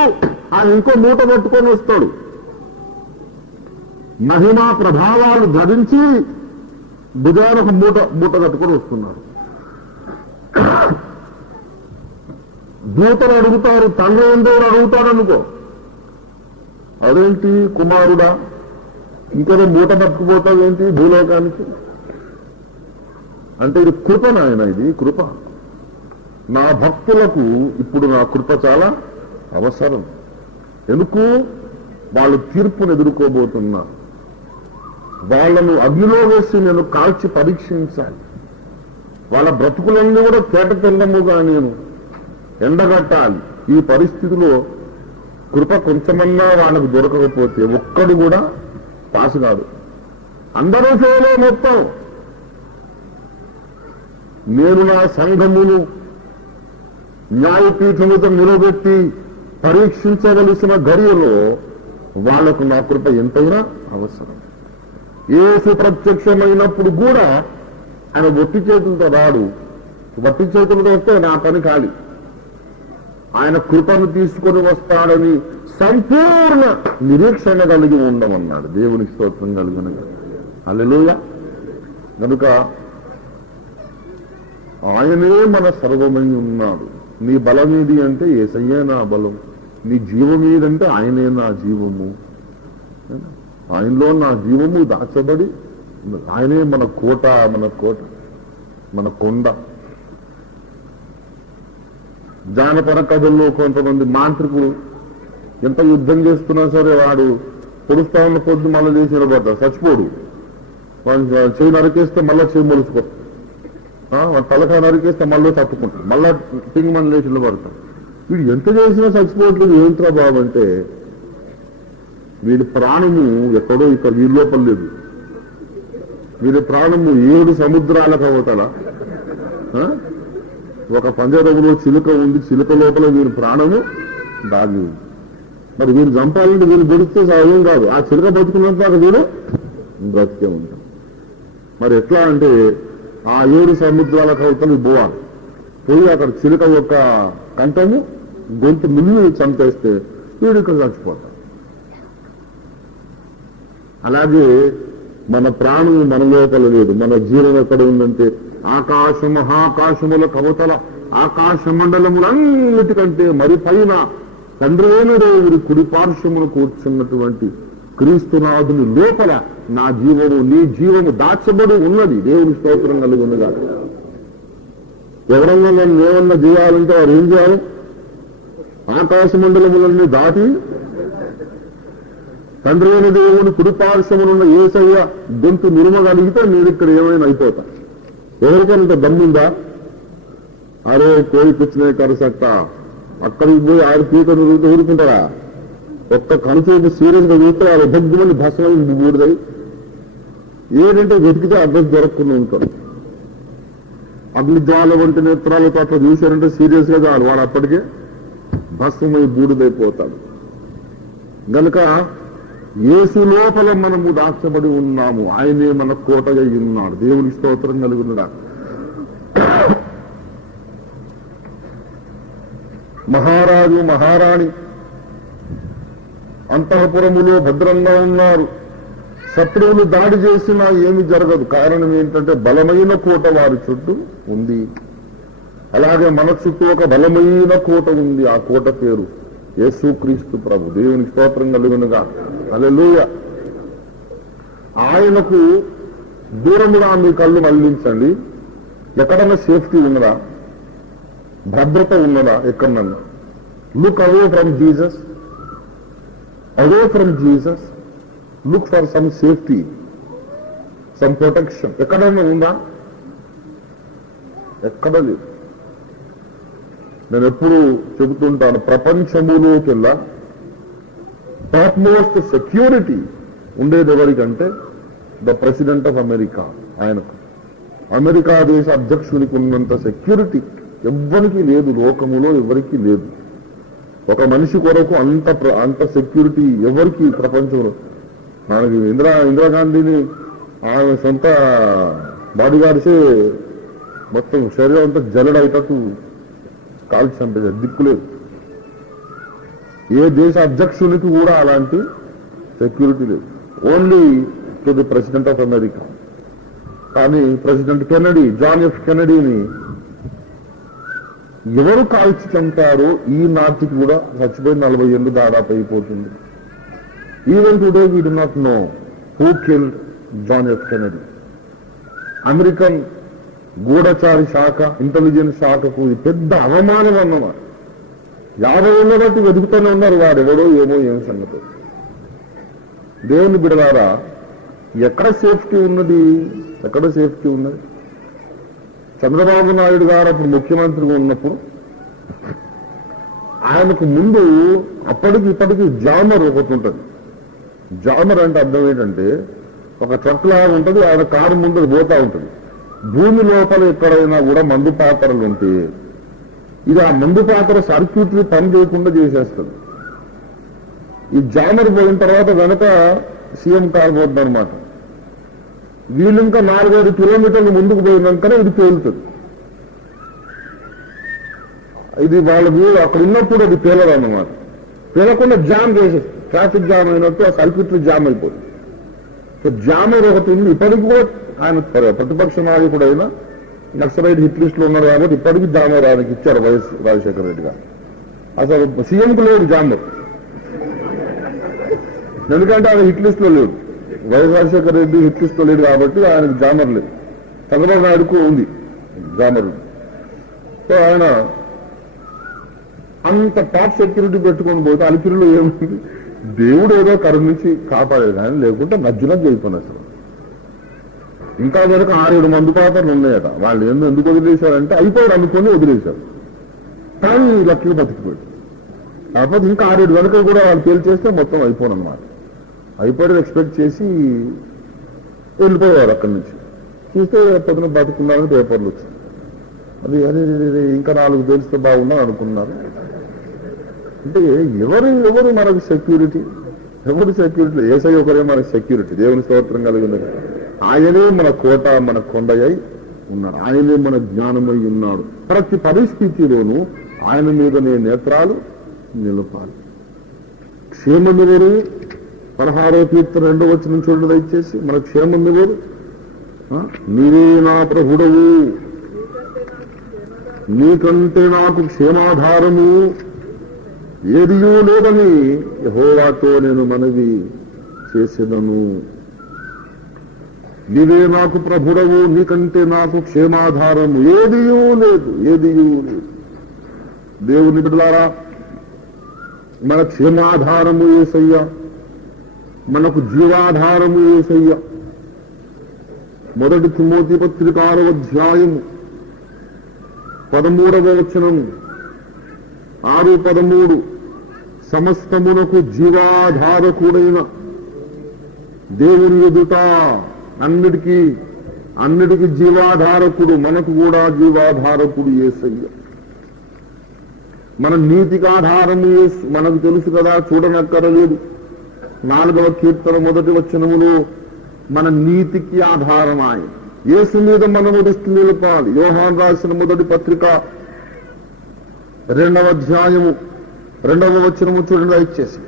ఆయన ఇంకో మూట పట్టుకొని వస్తాడు. మహిమా ప్రభావాలు ధరించి భుజాలకు మూట కట్టుకొని వస్తున్నాడు. దూతలు అడుగుతారు, తండ్రి ఉండేవాడు అడుగుతాడు అనుకో, అదేంటి కుమారుడా ఇంకేదో మూట పట్టుకుపోతావు ఏంటి భూలోకానికి అంటే? ఇది కృప నాయన, ఇది కృప. నా భక్తులకు ఇప్పుడు నా కృప చాలా అవసరం. ఎందుకు? వాళ్ళు తీర్పును ఎదుర్కోబోతున్నా. వాళ్ళను అగ్నిలో వేసి నేను కాల్చి పరీక్షించాలి. వాళ్ళ బ్రతుకులన్నీ కూడా తేటతెల్లముగా నేను ఎండగట్టాలి. ఈ పరిస్థితిలో కృప కొంచెమన్నా వాళ్ళకు దొరకకపోతే ఒక్కడు కూడా పాసు కాదు. అందరూ సేవలో మొత్తం. నేను నా సంఘమును న్యాయపీఠముతో నిలబెట్టి పరీక్షించవలసిన గడియలో వాళ్లకు నా కృప ఎంతైనా అవసరం. యేసు ప్రత్యక్షమైనప్పుడు కూడా ఆయన ఒట్టి చేతులతో రాడు. వట్టి చేతులతో వస్తే నా పని ఖాళీ. ఆయన కృపను తీసుకొని వస్తాడని సంపూర్ణ నిరీక్షణ కలిగి ఉండమన్నాడు. దేవునికి స్తోత్రం కలిగిన. హల్లెలూయా. కనుక ఆయనే మన సర్వమై ఉన్నాడు. నీ బలం ఏది అంటే యేసయ్యే నా బలం. నీ జీవం ఏదంటే ఆయనే నా జీవము. ఆయనలో నా జీవము దాచబడి, ఆయనే మన కోట, మన కొండ. జానపద కథల్లో కొంతమంది మాంత్రికులు ఎంత యుద్ధం చేస్తున్నా సరే వాడు పొడుస్తా ఉన్న కొద్ది మళ్ళీ లేచి నిలబడతాడు, చచ్చిపోడు. చేయి నరికేస్తే మళ్ళీ చేయి మొలుచుకో, తలకాయ నరికేస్తే మళ్ళీ తట్టుకుంటాడు, మళ్ళా పింగ్ మన లేచి నిలబడతాడు. వీడు ఎంత చేసినా చచ్చిపోవట్లేదు. ఏంట్రా బాబు అంటే వీడి ప్రాణము ఎక్కడో ఇక్కడ వీరి లోపల లేదు. వీరి ప్రాణము 7 సముద్రాలకు అవతల ఒక పంజరంలో చిలుక ఉంది, చిలుక లోపల వీరి ప్రాణము దాగి ఉంది. మరి వీరు చంపాలంటే వీళ్ళు బతికితే సాయం కాదు, ఆ చిలుక బతుకున్నంత వీడు బ్రతికే ఉంటాం. మరి ఎట్లా అంటే ఆ 7 సముద్రాలకు అవతల పోవాలి, పోయి అక్కడ చిలుక యొక్క కంఠము గొంతు ముళ్ళు చంపేస్తే వీడు ఇక్కడ చచ్చిపోతాడు. అలాగే మన ప్రాణం మన లోపల లేదు. మన జీవం ఎక్కడ ఉందంటే ఆకాశ మహాకాశముల కవతల ఆకాశ మండలములన్నిటికంటే మరి పైన తండ్రి అయిన దేవుడి కుడి పార్శ్వమును కూర్చున్నటువంటి క్రీస్తునాథుని లోపల నా జీవము నీ జీవము దాచబడి ఉన్నది. దేవుని స్తోత్రం కలిగి ఉన్నదా. ఎవరన్నా నన్ను ఏమన్నా చేయాలంటే వారు ఏం చేయాలి? ఆకాశ మండలములన్నీ దాటి తండ్రి అయిన దేవుని కుడిపార్శ్వమునున్న యేసయ్య గొంతు నిలుమగలిగితే నేను ఇక్కడ ఏమైనా అయిపోతా. ఎవరికైనా దమ్ముందా? అరే కోయి కూర్చునే కరసక్క అక్కడికి పోయి 6 పీకలు ఊరుకుంటారా? ఒక్క కనుచూపు సీరియస్ గా చూస్తే వాళ్ళ దగ్గరని భస్మం బూడిదై ఏంటంటే వెతికితే అడ్రస్ దొరకకుండా ఉంటారు. అగ్నిజ్వాల వంటి నేత్రాలతో అట్లా చూశారంటే సీరియస్ గా చాలు, వాడు అప్పటికే భస్మమై బూడిదైపోతాడు. గనుక యేసు లోపల మనము దాచబడి ఉన్నాము. ఆయనే మన కోటగా ఉన్నాడు. దేవుని స్తోత్రం కలిగి ఉన్నాడు. మహారాజు మహారాణి అంతఃపురములో భద్రంగా ఉన్నారు. శత్రువులు దాడి చేసినా ఏమి జరగదు. కారణం ఏంటంటే బలమైన కోట వారి చుట్టూ ఉంది. అలాగే మన చుట్టూ ఒక బలమైన కోట ఉంది. ఆ కోట పేరు యేసుక్రీస్తు ప్రభు. దేవునికి స్తోత్రం కలుగునుగా. హల్లెలూయా. ఆయనకు దూరముగా మీ కళ్ళు మళ్లించండి. ఎక్కడన్నా సేఫ్టీ ఉన్నదా? భద్రత ఉన్నదా? ఎక్కడన్నా look away from Jesus, away from Jesus, look for some safety, some protection. ఎక్కడన్నా ఉందా? ఎక్కడ లేదు. నేను ఎప్పుడు చెబుతుంటాను, ప్రపంచములోకెల్లా టాప్ మోస్ట్ సెక్యూరిటీ ఉండేది ఎవరికంటే ద ప్రెసిడెంట్ ఆఫ్ అమెరికా. ఆయనకు అమెరికా దేశ అధ్యక్షుడికి ఉన్నంత సెక్యూరిటీ ఎవ్వరికి లేదు, లోకములో ఎవరికి లేదు. ఒక మనిషి కొరకు అంత సెక్యూరిటీ ఎవరికి ప్రపంచంలో. మనకి ఇందిరాగాంధీని ఆమె సొంత బాడీగార్డ్సే మొత్తం శరీరం అంతా జల్లడైటట్టు కాల్చి చంపేశారు. దిక్కులేదు. ఏ దేశ అధ్యక్షునికి కూడా అలాంటి సెక్యూరిటీ లేదు. Only to the president of America. కానీ ప్రెసిడెంట్ కెనడీ, జాన్ ఎఫ్ కెనడీని ఎవరు కాల్చి చంపారో ఈ నాటికి కూడా చచ్చిపోయి 40 ఏళ్ళు దాదాపు అయిపోతుంది. Even today we do not know who killed John F Kennedy. American గూఢచారి శాఖ, ఇంటెలిజెన్స్ శాఖకు ఇది పెద్ద అవమానం అన్నమాట. 50 ఏళ్ళ బట్టి వెతుకుతూనే ఉన్నారు వాడెవడో ఏమో ఏం సంగతి. దేవుని బిడలారా, ఎక్కడ సేఫ్టీ ఉన్నది? ఎక్కడ సేఫ్టీ ఉన్నది? చంద్రబాబు నాయుడు గారు అప్పుడు ముఖ్యమంత్రిగా ఉన్నప్పుడు ఆయనకు ముందు అప్పటికి ఇప్పటికి జామర్ ఒకటి ఉంటుంది. జామర్ అంటే అర్థం ఏంటంటే ఒక ట్రక్ లాగా ఉంటుంది, ఆయన కారు ముందు పోతా ఉంటుంది. భూమి లోపల ఎక్కడైనా కూడా మందు పాత్రలు ఉంటే ఇది ఆ మందు పాత్ర సర్క్యూట్రీ పని చేయకుండా చేసేస్తుంది. ఈ జామర్ పోయిన తర్వాత వెనక సీఎం కారు పోతుంది అనమాట. వీళ్ళు ఇంకా 4-5 కిలోమీటర్లు ముందుకు పోయినాకనే ఇది పేలుతుంది. ఇది వాళ్ళ వీళ్ళు అక్కడ ఉన్నప్పుడు అది పేలదు అన్నమాట. పేలకుండా జామ్ చేసేస్తుంది. ట్రాఫిక్ జామ్ అయినట్టు ఆ సర్క్యూట్రీ జామ్ అయిపోతుంది. సో జామర్ ఒకటి ఉంది. ఇప్పటికి కూడా ఆయన ప్రతిపక్ష నాయకుడు అయినా నక్సలైట్ హిట్ లిస్ట్ లో ఉన్నారు కాబట్టి ఇప్పటికీ జామర్ ఆయనకి ఇచ్చారు వైఎస్ రాజశేఖర రెడ్డి గారు. అసలు సీఎంకు లేదు జామర్, ఎందుకంటే ఆయన హిట్ లిస్ట్ లో లేడు. YS Rajasekhara Reddy hit list లో లేడు కాబట్టి ఆయనకు జామర్ లేదు. చంద్రబాబు నాయుడుకు ఉంది జామర్. సో ఆయన అంత టాప్ సెక్యూరిటీ పెట్టుకొని పోతే అలిపిరిలో ఏముంది? దేవుడు ఏదో కరుణించి కాపాడేది కానీ లేకుంటే నజ్జునకు వెళ్ళిపోయిన అసలు. ఇంకా వరకు 6-7 మందు పాత్రలు ఉన్నాయట. వాళ్ళు ఎందుకు వదిలేశారంటే అయిపోయాడు అనుకొని వదిలేశారు, కానీ లక్కీగా బతికిపోయాడు. కాకపోతే ఇంకా 6-7 వెనక కూడా వాళ్ళు పేల్చేస్తే మొత్తం అయిపోనమాట. అయిపోయాడు ఎక్స్పెక్ట్ చేసి వెళ్ళిపోయారు అక్కడి నుంచి. చూస్తే పొద్దున బతుకున్నామని పేపర్లు వచ్చాయి. అది అదే ఇంకా 4 తెలిస్తే బాగున్నా అనుకున్నారు. అంటే ఎవరు మనకు సెక్యూరిటీ? ఎవరు సెక్యూరిటీ? ఏసై ఒకరే మనకు సెక్యూరిటీ. దేవుని స్తోత్రం కలిగింది. ఆయనే మన కోట, మన కొండయ్య ఉన్నాడు. ఆయనే మన జ్ఞానమై ఉన్నాడు. ప్రతి పరిస్థితిలోనూ ఆయన మీదనే నేత్రాలు నిలపాలి. క్షేమం ఎవరు? 16వ కీర్తన 2వ వచనం చూడండి దయచేసి. మన క్షేమం ఎవరు? నీవే నా ప్రభుడవు, నీకంటే నాకు క్షేమాధారము ఏదియూ లేదని యెహోవాతో నేను మనవి చేసేదను. నీవే నాకు ప్రభుడవు, నీకంటే నాకు క్షేమాధారము ఏదియూ లేదు. దేవుని బిడ్డలారా, మన క్షేమాధారము యేసయ్య, మనకు జీవాధారము యేసయ్య. 1 తిమోతి పత్రిక 6వ అధ్యాయము 13వ వచనం, 6:13 సమస్తమునకు జీవాధారకుడైన దేవుని ఎదుట అన్నిటికీ జీవాధారకుడు, మనకు కూడా జీవాధారకుడు యేసయ్య. మన నీతికి ఆధారము యేసు, మనకు తెలుసు కదా, చూడనక్కరలేదు. 4వ కీర్తన 1వ వచనములో మన నీతికి ఆధారం ఆయన. యేసు మీద మనము దృష్టి నిలపాలి. యోహాను రాసిన 1వ పత్రిక 2వ అధ్యాయము 2వ వచనము చూడండి దయచేసి.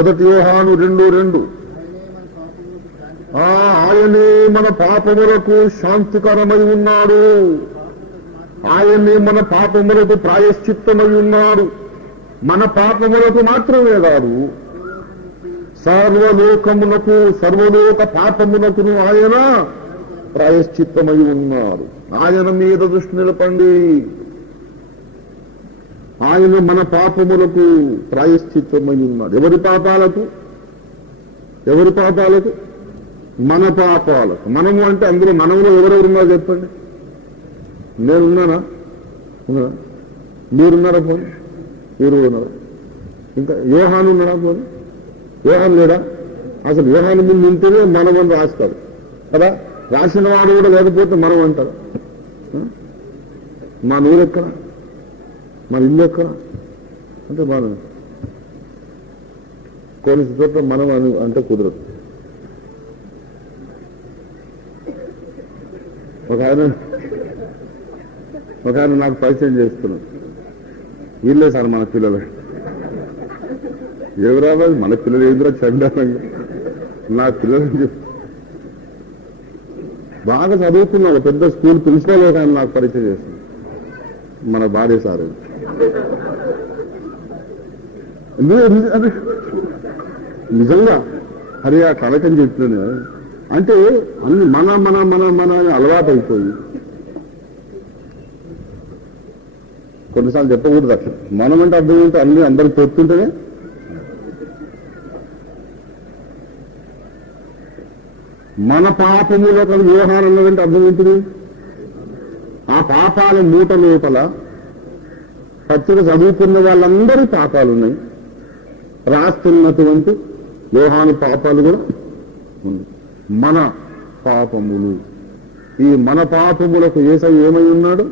1 యోహాను 2:2 ఆయనే మన పాపములకు శాంతికరమై ఉన్నాడు. ఆయనే మన పాపములకు ప్రాయశ్చిత్తమై ఉన్నాడు. మన పాపములకు మాత్రమే కాదు, సర్వలోక పాపమునకును ఆయన ప్రాయశ్చిత్తమై ఉన్నాడు. ఆయన మీద దృష్టి నిలపండి. ఆయన మన పాపములకు ప్రాయశ్చిత్తమై ఉన్నాడు. ఎవరి పాపాలకు? మన పాపాలకు. మనము అంటే అందులో మనములో ఎవరెవరున్నారు చెప్పండి. నేనున్నానా? మీరున్నారా? పోనీ మీరు ఉన్నారా? ఇంకా యోహాను ఉన్నాడా? పోనీ యోహాను లేడా? అసలు యోహాను ముందు ఉంటేనే మనమని రాస్తాడు కదా. రాసిన వాడు కూడా లేకపోతే మనం అంటారు. మా నూరెక్కడ, మన ఇల్లు ఎక్కడ అంటే మనం కొన్ని చోట్ల మనం అంటే కుదరదు. ఒక ఆయన నాకు పరిచయం చేస్తున్నాడు. వీళ్ళే సార్ మన పిల్లలు. ఎవరాబా మన పిల్లలు ఏంద్రా చండాలంగా నా పిల్లలని చెప్పి బాగా చదువుతున్నాడు. పెద్ద స్కూల్ ప్రిన్సిపల్ ఒక ఆయన నాకు పరిచయం చేస్తుంది. మన భార్య సార్ నిజంగా హరి ఆ కలకని చెప్తున్నాను. అంటే అన్ని మన మన మన మన అలవాటు అయిపోయి కొన్నిసార్లు చెప్పకూడదు అట్లా. మనం అంటే అర్థం ఏంటో అన్ని అందరికి చెప్తుంటేనే మన పాపములకు వ్యవహారం అన్నదంటే అర్థం ఏంటిది? ఆ పాపాల మూట లోపల పత్రిక చదువుకున్న వాళ్ళందరి పాపాలు ఉన్నాయి. రాస్తున్నటువంటి యోహాను పాపాలు కూడా ఉన్నాయి. మన పాపములు. ఈ మన పాపములకు యేసయ్య ఏమై ఉన్నాడు?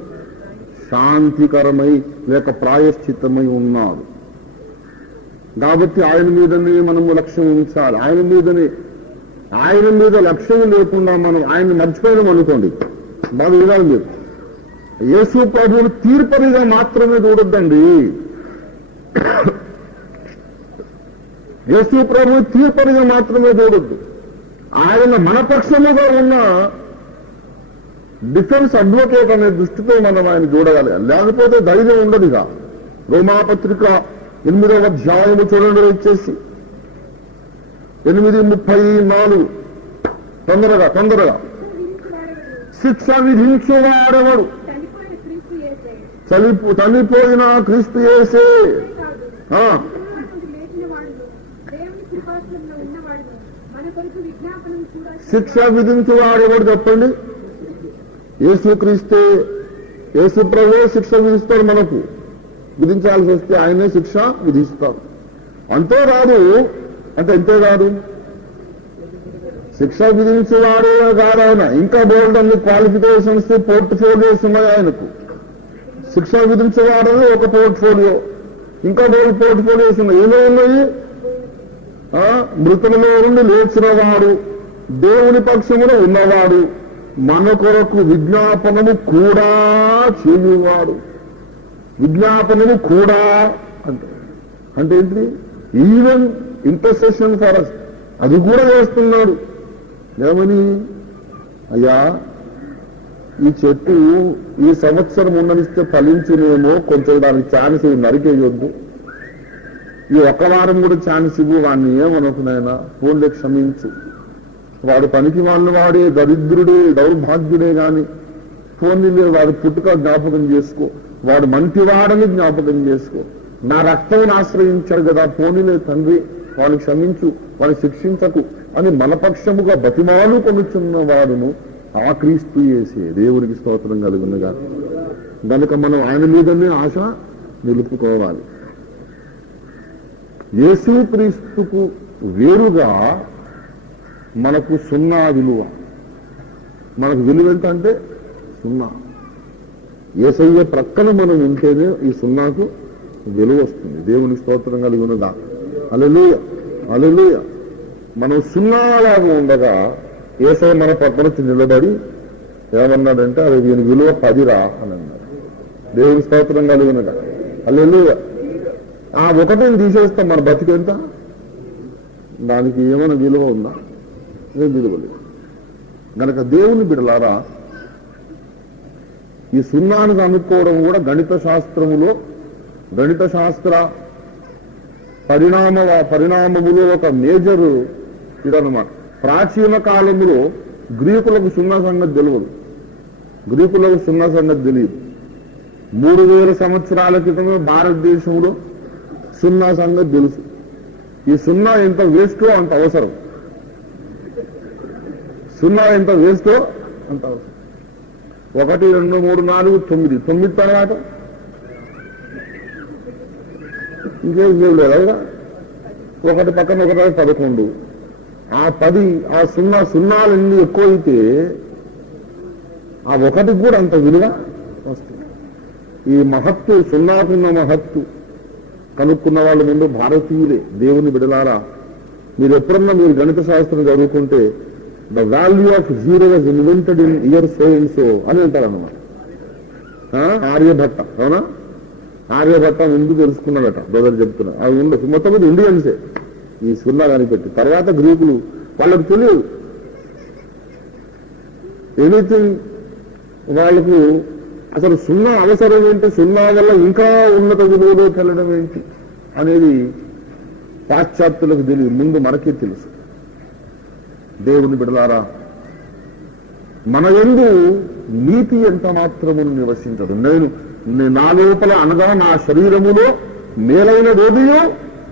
శాంతికరమై లేక ప్రాయశ్చిత్తమై ఉన్నాడు. కాబట్టి ఆయన మీదనే మనము లక్ష్యం ఉంచాలి. ఆయన మీద లక్ష్యం లేకుండా మనం ఆయన్ని మర్చిపోయినాం అనుకోండి, బాగా విధాలు మీరు. యేసు ప్రభువును తీర్పరిగా మాత్రమే చూడొద్దండి. యేసు ప్రభువు తీర్పరిగా మాత్రమే చూడొద్దు. ఆయన మన పక్షముగా ఉన్న డిఫెన్స్ అడ్వకేట్ అనే దృష్టితో మనం ఆయన చూడగలగాలి. లేకపోతే ధైర్యం ఉండదుగా. రోమాపత్రిక 8వ అధ్యాయము చూడండి ఇచ్చేసి 8:34 తొందరగా శిక్ష విధించువాడెవడు? చనిపోయిన క్రీస్తు యేసే. శిక్ష విధించువాడు ఎవడు చెప్పండి? యేసుక్రీస్తే. యేసు ప్రభువే శిక్ష విధిస్తాడు. మనకు విధించాల్సి వస్తే ఆయనే శిక్ష విధిస్తాడు. అంతేకాదు అంతేకాదు శిక్ష విధించేవాడే కాదు ఆయన, ఇంకా బోల్డ్ అన్ని క్వాలిఫికేషన్స్, పోర్ట్ఫోలియోస్ ఉన్నాయి ఆయనకు. శిక్ష విధించేవాడని ఒక పోర్ట్ఫోలియో, ఇంకా బోల్డ్ పోర్ట్ఫోలియోస్ ఉన్నాయి. ఏమో ఉన్నాయి? మృతులలో నుండి లేచిన వాడు, దేవుని పక్షమున ఉన్నవాడు, మన కొరకు విజ్ఞాపనము కూడా చేయువాడు. విజ్ఞాపనము కూడా అంటే ఏంటి? ఈవెన్ ఇంటర్సెషన్ ఫర్ అస్, అది కూడా చేస్తున్నాడు. ఏమని? అయ్యా, ఈ చెట్టు ఈ సంవత్సరం ఉండనిస్తే ఫలించినేమో, కొంచెం దానికి ఛాన్స్ నరికేయొద్దు, ఈ ఒక్క వారం కూడా ఛాన్స్ ఇవ్వు, వాడిని ఏమనుకున్నాయన ఫోన్లే క్షమించు. వాడు పనికి వాళ్ళు వాడే దరిద్రుడే, దౌర్భాగ్యుడే గాని ఫోన్లు లేదు. వాడు పుట్టుక జ్ఞాపకం చేసుకో, వాడు మంటివాడని జ్ఞాపకం చేసుకో. నా రక్తం ఆశ్రయించాడు కదా, పోనీలే తండ్రి, వాడిని క్షమించు, వాడిని శిక్షించకు అని మనపక్షముగా బతిమాలు కొనుచున్న వాడును ఆ క్రీస్తు యేసే. దేవునికి స్తోత్రం కలుగునుగా. కనుక మనం ఆయన మీదనే ఆశ నిలుపుకోవాలి. యేసు క్రీస్తుకు వేరుగా మనకు సున్నా విలువ. మనకు విలువ ఎంత అంటే సున్నా. యేసయ్య ప్రక్కన మనం ఉంటేనే ఈ సున్నాకు విలువ వస్తుంది. దేవునికి స్తోత్రం కలుగునుగా. హల్లెలూయ, హల్లెలూయ. మనం సున్నాలాగా ఉండగా యేసయ్య మన పక్కన నిలబడి ఏమన్నాడంటే, అది దీని విలువ 10 రా అని అన్నాడు. దేవుని స్తోత్రం కలుగునుగా. హల్లెలూయ. ఆ ఒకటిని తీసేస్తాం, మన బతికెంత? దానికి ఏమైనా విలువ ఉందా? ఏం విలువ లేదు. గనక దేవుని బిడ్డలారా, ఈ సున్నాను కనుక్కోవడం కూడా గణిత శాస్త్రములో, గణిత శాస్త్ర పరిణామములో ఒక మేజర్ ఇదన్నమాట. ప్రాచీన కాలంలో గ్రీకులకు సున్నా సంగతి తెలియదు. గ్రీకులకు సున్నా సంగతి తెలియదు. 3000 సంవత్సరాల క్రితమే భారతదేశంలో సున్నా సంగతి తెలుసు. ఈ సున్నా ఎంత వేస్టో అంత అవసరం. సున్నా ఎంత వేస్టో అంత అవసరం. 1, 2, 3, 4, 9. 9 తర్వాత ఇంకేం లేదు. ఒకటి పక్కన ఒకటి 11. ఆ 10, ఆ సున్నాలన్నీ ఎక్కువైతే ఆ ఒకటికి కూడా అంత విలువ వస్తుంది. ఈ మహత్తు, సున్నాకున్న మహత్తు కనుక్కున్న వాళ్ళ ముందు భారతీయులే. దేవుని బిడలారా, మీరు ఎప్పుడన్నా మీరు గణిత శాస్త్రం చదువుకుంటే the value of zero was invented in year so and so అని అంటారన్నమాట. ఆర్యభట్ట, అవునా? ఆర్యభట్ట ముందు తెలుసుకున్నాడట, బ్రదర్ చెప్తున్నా. అవి ఉండదు, మొత్తం మీద ఇండియన్సే ఈ సున్నా కనిపెట్టి. తర్వాత గ్రీకులు, వాళ్ళకు తెలియదు ఎనీథింగ్. వాళ్ళకు అసలు సున్నా అవసరం ఏంటి, సున్నా వల్ల ఇంకా ఉన్నత విలువలోకి వెళ్ళడం ఏంటి అనేది పాశ్చాత్యులకు తెలియదు, ముందు మనకే తెలుసు. దేవుని బిడలారా, మన యందు నీతి ఎంత మాత్రమును నివసించదు. నేను నా లోపల అనగా నా శరీరములో మేలైన దేదియో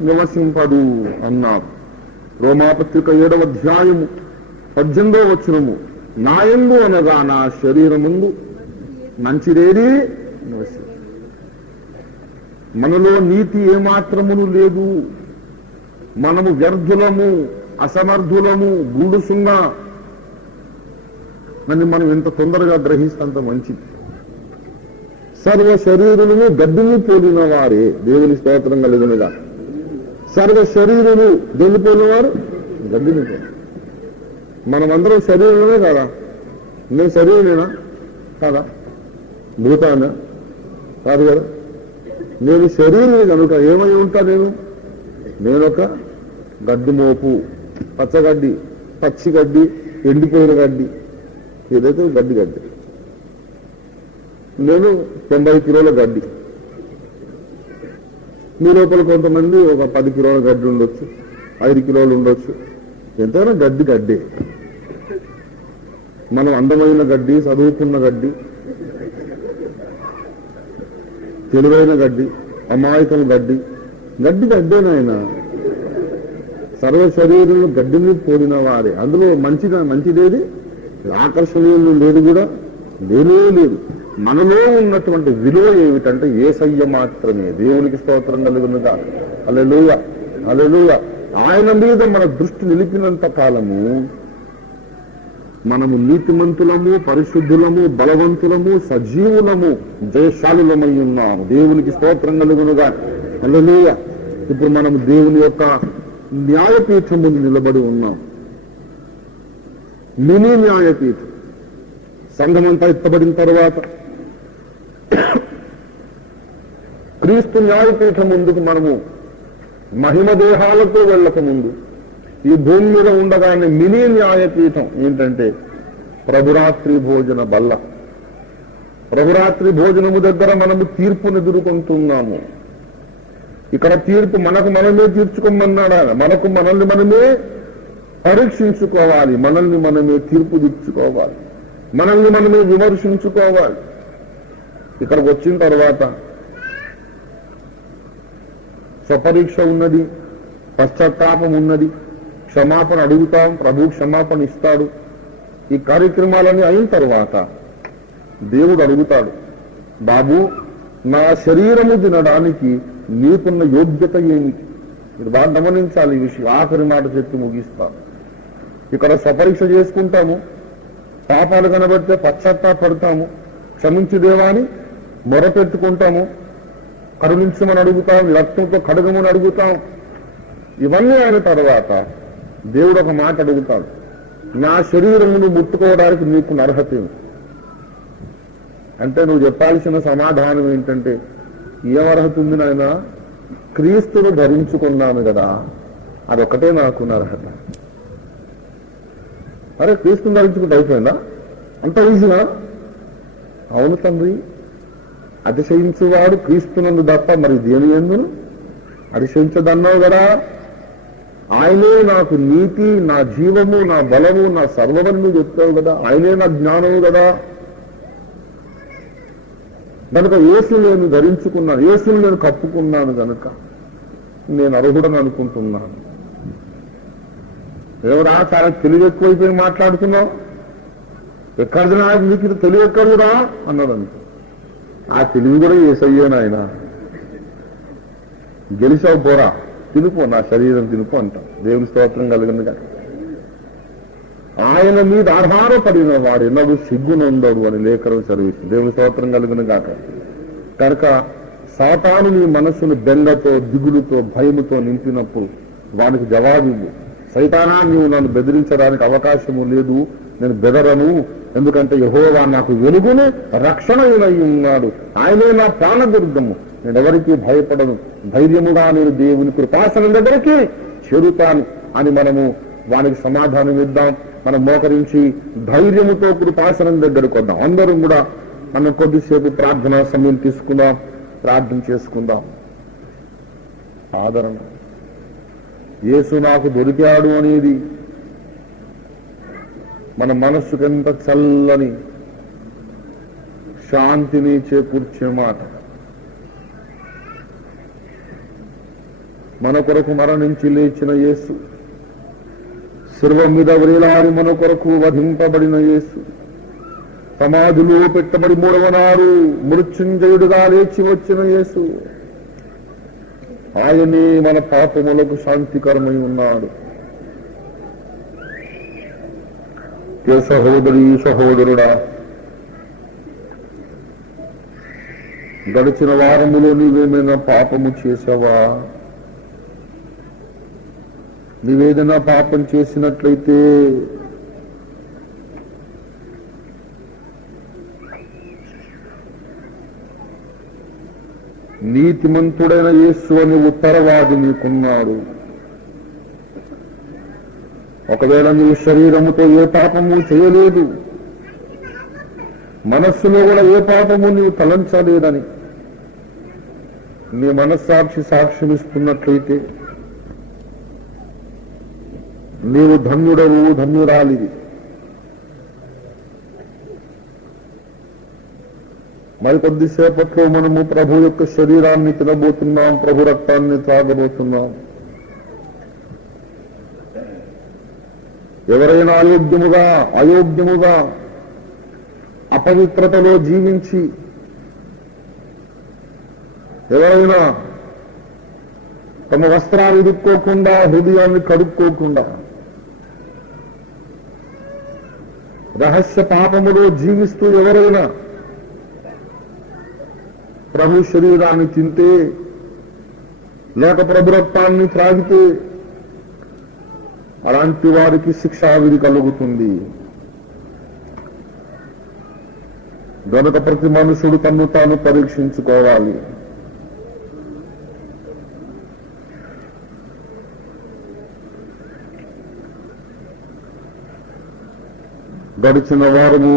నివసింపదు అన్నారు. రోమాపత్రిక 7వ అధ్యాయము 18వ వచనము. నా యందు అనగా నా శరీరముందు మంచిదేది నివసించదు. మనలో నీతి ఏమాత్రమును లేదు. మనము వ్యర్థులము, అసమర్థులము, గూడు సున్నా అని మనం ఎంత తొందరగా గ్రహిస్తే అంత మంచిది. సర్వ శరీరులను గడ్డిని పోలిన వారే. దేవుని స్తోత్రం కలుగునుగా. సర్వ శరీరులు దేన్ని పోలిన వారు? గడ్డిని పోలి. మనమందరం శరీరమే కదా. నేను శరీరమేనా కాదా? భూతానా కాదు కదా. నేను శరీరమే కనుక ఏమై ఉంటా? నేనొక గడ్డి మోపు, పచ్చగడ్డి, పచ్చిగడ్డి, ఎండిపోయిన గడ్డి, ఏదైతే గడ్డి. నేను 90 కిలోల గడ్డి. మీ లోపల కొంతమంది ఒక 10 కిలోల గడ్డి ఉండొచ్చు, 5 కిలోలు ఉండొచ్చు. ఎంతైనా గడ్డే. మనం అందమైన గడ్డి, చదువుకున్న గడ్డి, తెలివైన గడ్డి, అమాయకం గడ్డేనాయన. సర్వ శరీరంలో గడ్డి మీద పోలిన వారే. అందులో మంచిదేది ఆకర్షణీయం లేదు కూడా లేనే లేదు. మనలో ఉన్నటువంటి విలువ ఏమిటంటే యేసయ్య మాత్రమే. దేవునికి స్తోత్రం కలుగునుగా. హల్లెలూయా, హల్లెలూయా. ఆయన మీద మన దృష్టి నిలిపినంత కాలము మనము నీతిమంతులము, పరిశుద్ధులము, బలవంతులము, సజీవులము, జయశాలులమై ఉన్నాము. దేవునికి స్తోత్రం కలుగునుగా. హల్లెలూయా. ఇప్పుడు మనము దేవుని యొక్క న్యాయపీఠం ముందు నిలబడి ఉన్నాం. మినీ న్యాయపీఠం. సంఘమంతా ఎత్తబడిన తర్వాత క్రీస్తు న్యాయపీఠం ముందుకు మనము మహిమ దేహాలతో వెళ్ళక ముందు ఈ భూమి మీద ఉండగానే మినీ న్యాయపీఠం ఏంటంటే ప్రభురాత్రి భోజన బల్ల. ప్రభురాత్రి భోజనము దగ్గర మనము తీర్పును ఎదుర్కొంటున్నాము. ఇక్కడ తీర్పు మనకు మనమే తీర్చుకోమన్నాడా? మనల్ని మనమే పరీక్షించుకోవాలి, మనల్ని మనమే తీర్పు తీర్చుకోవాలి, మనల్ని మనమే విమర్శించుకోవాలి. ఇక్కడికి వచ్చిన తర్వాత స్వపరీక్ష ఉన్నది, పశ్చాత్తాపం ఉన్నది, క్షమాపణ అడుగుతాం, ప్రభు క్షమాపణ ఇస్తాడు. ఈ కార్యక్రమాలన్నీ అయిన తర్వాత దేవుడు అడుగుతాడు, బాబు నా శరీరము తినడానికి నీకున్న యోగ్యత ఏమిటి? మీరు బాగా గమనించాలి ఈ విషయం. ఆఖరి మాట చెప్పి ముగిస్తాను. ఇక్కడ స్వపరీక్ష చేసుకుంటాము, పాపాలు కనబడితే పశ్చాత్తాపడతాము, క్షమించు దేవాని మొరపెట్టుకుంటాము, కరుణించమని అడుగుతాం, రక్తంతో కడగమని అడుగుతాం. ఇవన్నీ అయిన తర్వాత దేవుడు ఒక మాట అడుగుతాడు, నా శరీరమును ముట్టుకోవడానికి నీకు అర్హత ఏమిటి? అంటే నువ్వు చెప్పాల్సిన సమాధానం ఏంటంటే, ఏం అర్హత ఉంది నాయన? క్రీస్తును ధరించుకున్నాను కదా, అదొక్కటే నాకు అర్హత. అరే క్రీస్తుని ధరించుకుంటే అయిపోయిందా? అంత ఈజీనా? అవును తండ్రి, అతిశయించువాడు క్రీస్తునందు తప్ప మరి దేని ఎందును అతిశయించదన్నావు కదా. ఆయనే నాకు నీతి, నా జీవము, నా బలము, నా సర్వమని నువ్వు చెప్తావు కదా. ఆయనే నా జ్ఞానము కదా. కనుక యేసును నేను ధరించుకున్నాను, యేసును నేను కప్పుకున్నాను కనుక నేను అర్హుడని అనుకుంటున్నాను. ఎవరా చాలా తెలివి ఎక్కువైపోయి మాట్లాడుతున్నావు, ఎక్కడిది నాకు నీకు తెలివి ఎక్కడురా అన్నాడు. అంతే. ఆ తెలివి కూడా యేసయ్యేనా? ఆయన గెలిచావు, పోరా తినుపో, నా శరీరం తినుపో అంటాం. దేవుని స్తోత్రం కలిగింది కదా. ఆయన మీద ఆధారపడిన వాడు ఎన్నడూ సిగ్గునందడు అని లేఖనం చదివిస్తుంది. దేవుని స్తోత్రం కలిగిన కాక. కనుక సాతాను నీ మనస్సును బెంగతో, దిగులుతో, భయముతో నింపినప్పుడు వానికి జవాబు, సైతానా నీవు నన్ను బెదిరించడానికి అవకాశము లేదు, నేను బెదరను, ఎందుకంటే యెహోవా నాకు వెలుగును రక్షణయునై ఉన్నాడు, ఆయనే నా ప్రాణదుర్గము, నేను ఎవరికి భయపడను, ధైర్యముగా నేను దేవుని కృపాసనం దగ్గరికి చేరుతాను అని మనము వానికి సమాధానం ఇద్దాం. మనం మోకరించి ధైర్యముతో కృపాసనం దగ్గరకు వద్దాం. అందరం కూడా మనం కొద్దిసేపు ప్రార్థనా సమయం తీసుకుందాం, ప్రార్థన చేసుకుందాం. ఆదరణ యేసు నాకు దొరికాడు అనేది మన మనస్సుకు ఎంత చల్లని శాంతిని చేకూర్చే మాట. మన కొరకు మరణించి లేచిన యేసు, శిలువ మీద వేలాడి మన కొరకు వధింపబడిన యేసు, సమాధిలో పెట్టబడి 3వ నాడు మృత్యుంజయుడుగా లేచి వచ్చిన యేసు, ఆయనే మన పాపములకు శాంతికరమై ఉన్నాడు. ఏ సహోదరి సహోదరుడా, గడిచిన వారములో నీవేమైనా పాపము చేసావా? నీవేదైనా పాపం చేసినట్లయితే నీతిమంతుడైన యేసు అని ఉత్తరవాది నీకున్నాడు. ఒకవేళ నీ శరీరముతో ఏ పాపము చేయలేదు, మనస్సులో కూడా ఏ పాపము నీవు తలంచలేదని నీ మనస్సాక్షి సాక్ష్యమిస్తున్నట్లయితే నీవు ధన్యుడవు, ధన్యురాలివి. మరి కొద్దిసేపట్లో మనము ప్రభు యొక్క శరీరాన్ని తినబోతున్నాం, ప్రభు రక్తాన్ని త్రాగబోతున్నాం. ఎవరైనా అయోగ్యముగా అపవిత్రతలో జీవించి ఎవరైనా తమ వస్త్రాలు ఇరుక్కోకుండా హృదయాన్ని కడుక్కోకుండా రహస్య పాపములో జీవిస్తూ ఎవరైనా ప్రభు శరీరాన్ని తింటే లేక ప్రభు రక్తాన్ని త్రాగితే అలాంటి వారికి శిక్షావిధి కలుగుతుంది. గనుక ప్రతి మనుషుడు తన్ను తాను పరీక్షించుకోవాలి. గడిచిన వారము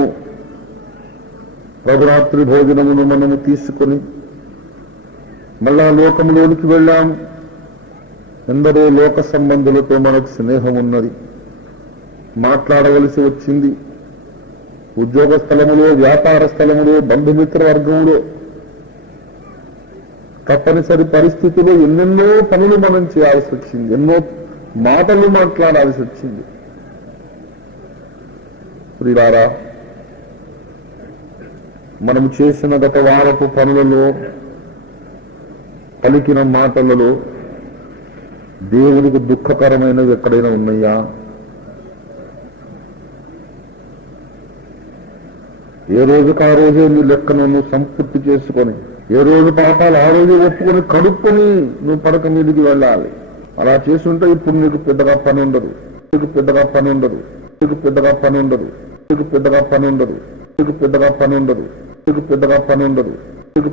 ప్రభురాత్రి భోజనమును మనము తీసుకొని మళ్ళా లోకంలోనికి వెళ్ళాం. ఎందరో లోక సంబంధులతో మనకు స్నేహం ఉన్నది, మాట్లాడవలసి వచ్చింది. ఉద్యోగ స్థలములో, వ్యాపార స్థలములో, బంధుమిత్ర వర్గంలో తప్పనిసరి పరిస్థితుల్లో ఎన్నెన్నో పనులు మనం చేయాల్సి వచ్చింది, ఎన్నో మాటలు మాట్లాడాల్సి వచ్చింది. ప్రియులారా, మనం చేసిన గత వారపు పనులలో, పలికిన మాటలలో దేవునికి దుఃఖకరమైనవి ఎక్కడైనా ఉన్నాయా? ఏ రోజుకు ఆ రోజే నీ లెక్కను నువ్వు సంపూర్తి చేసుకొని, ఏ రోజు పాపాలు ఆ రోజు ఒప్పుకొని కడుక్కొని నువ్వు పడక మీదికి వెళ్ళాలి. అలా చేస్తుంటే ఇప్పుడు నీకు పెద్దగా పని ఉండదు, నీకు పెద్దగా పని ఉండదు, నీకు పెద్దగా పని ఉండదు, నీకు పెద్దగా పని ఉండదు, నీకు పెద్దగా పని ఉండదు, నీకు పెద్దగా పని ఉండదు, నీకు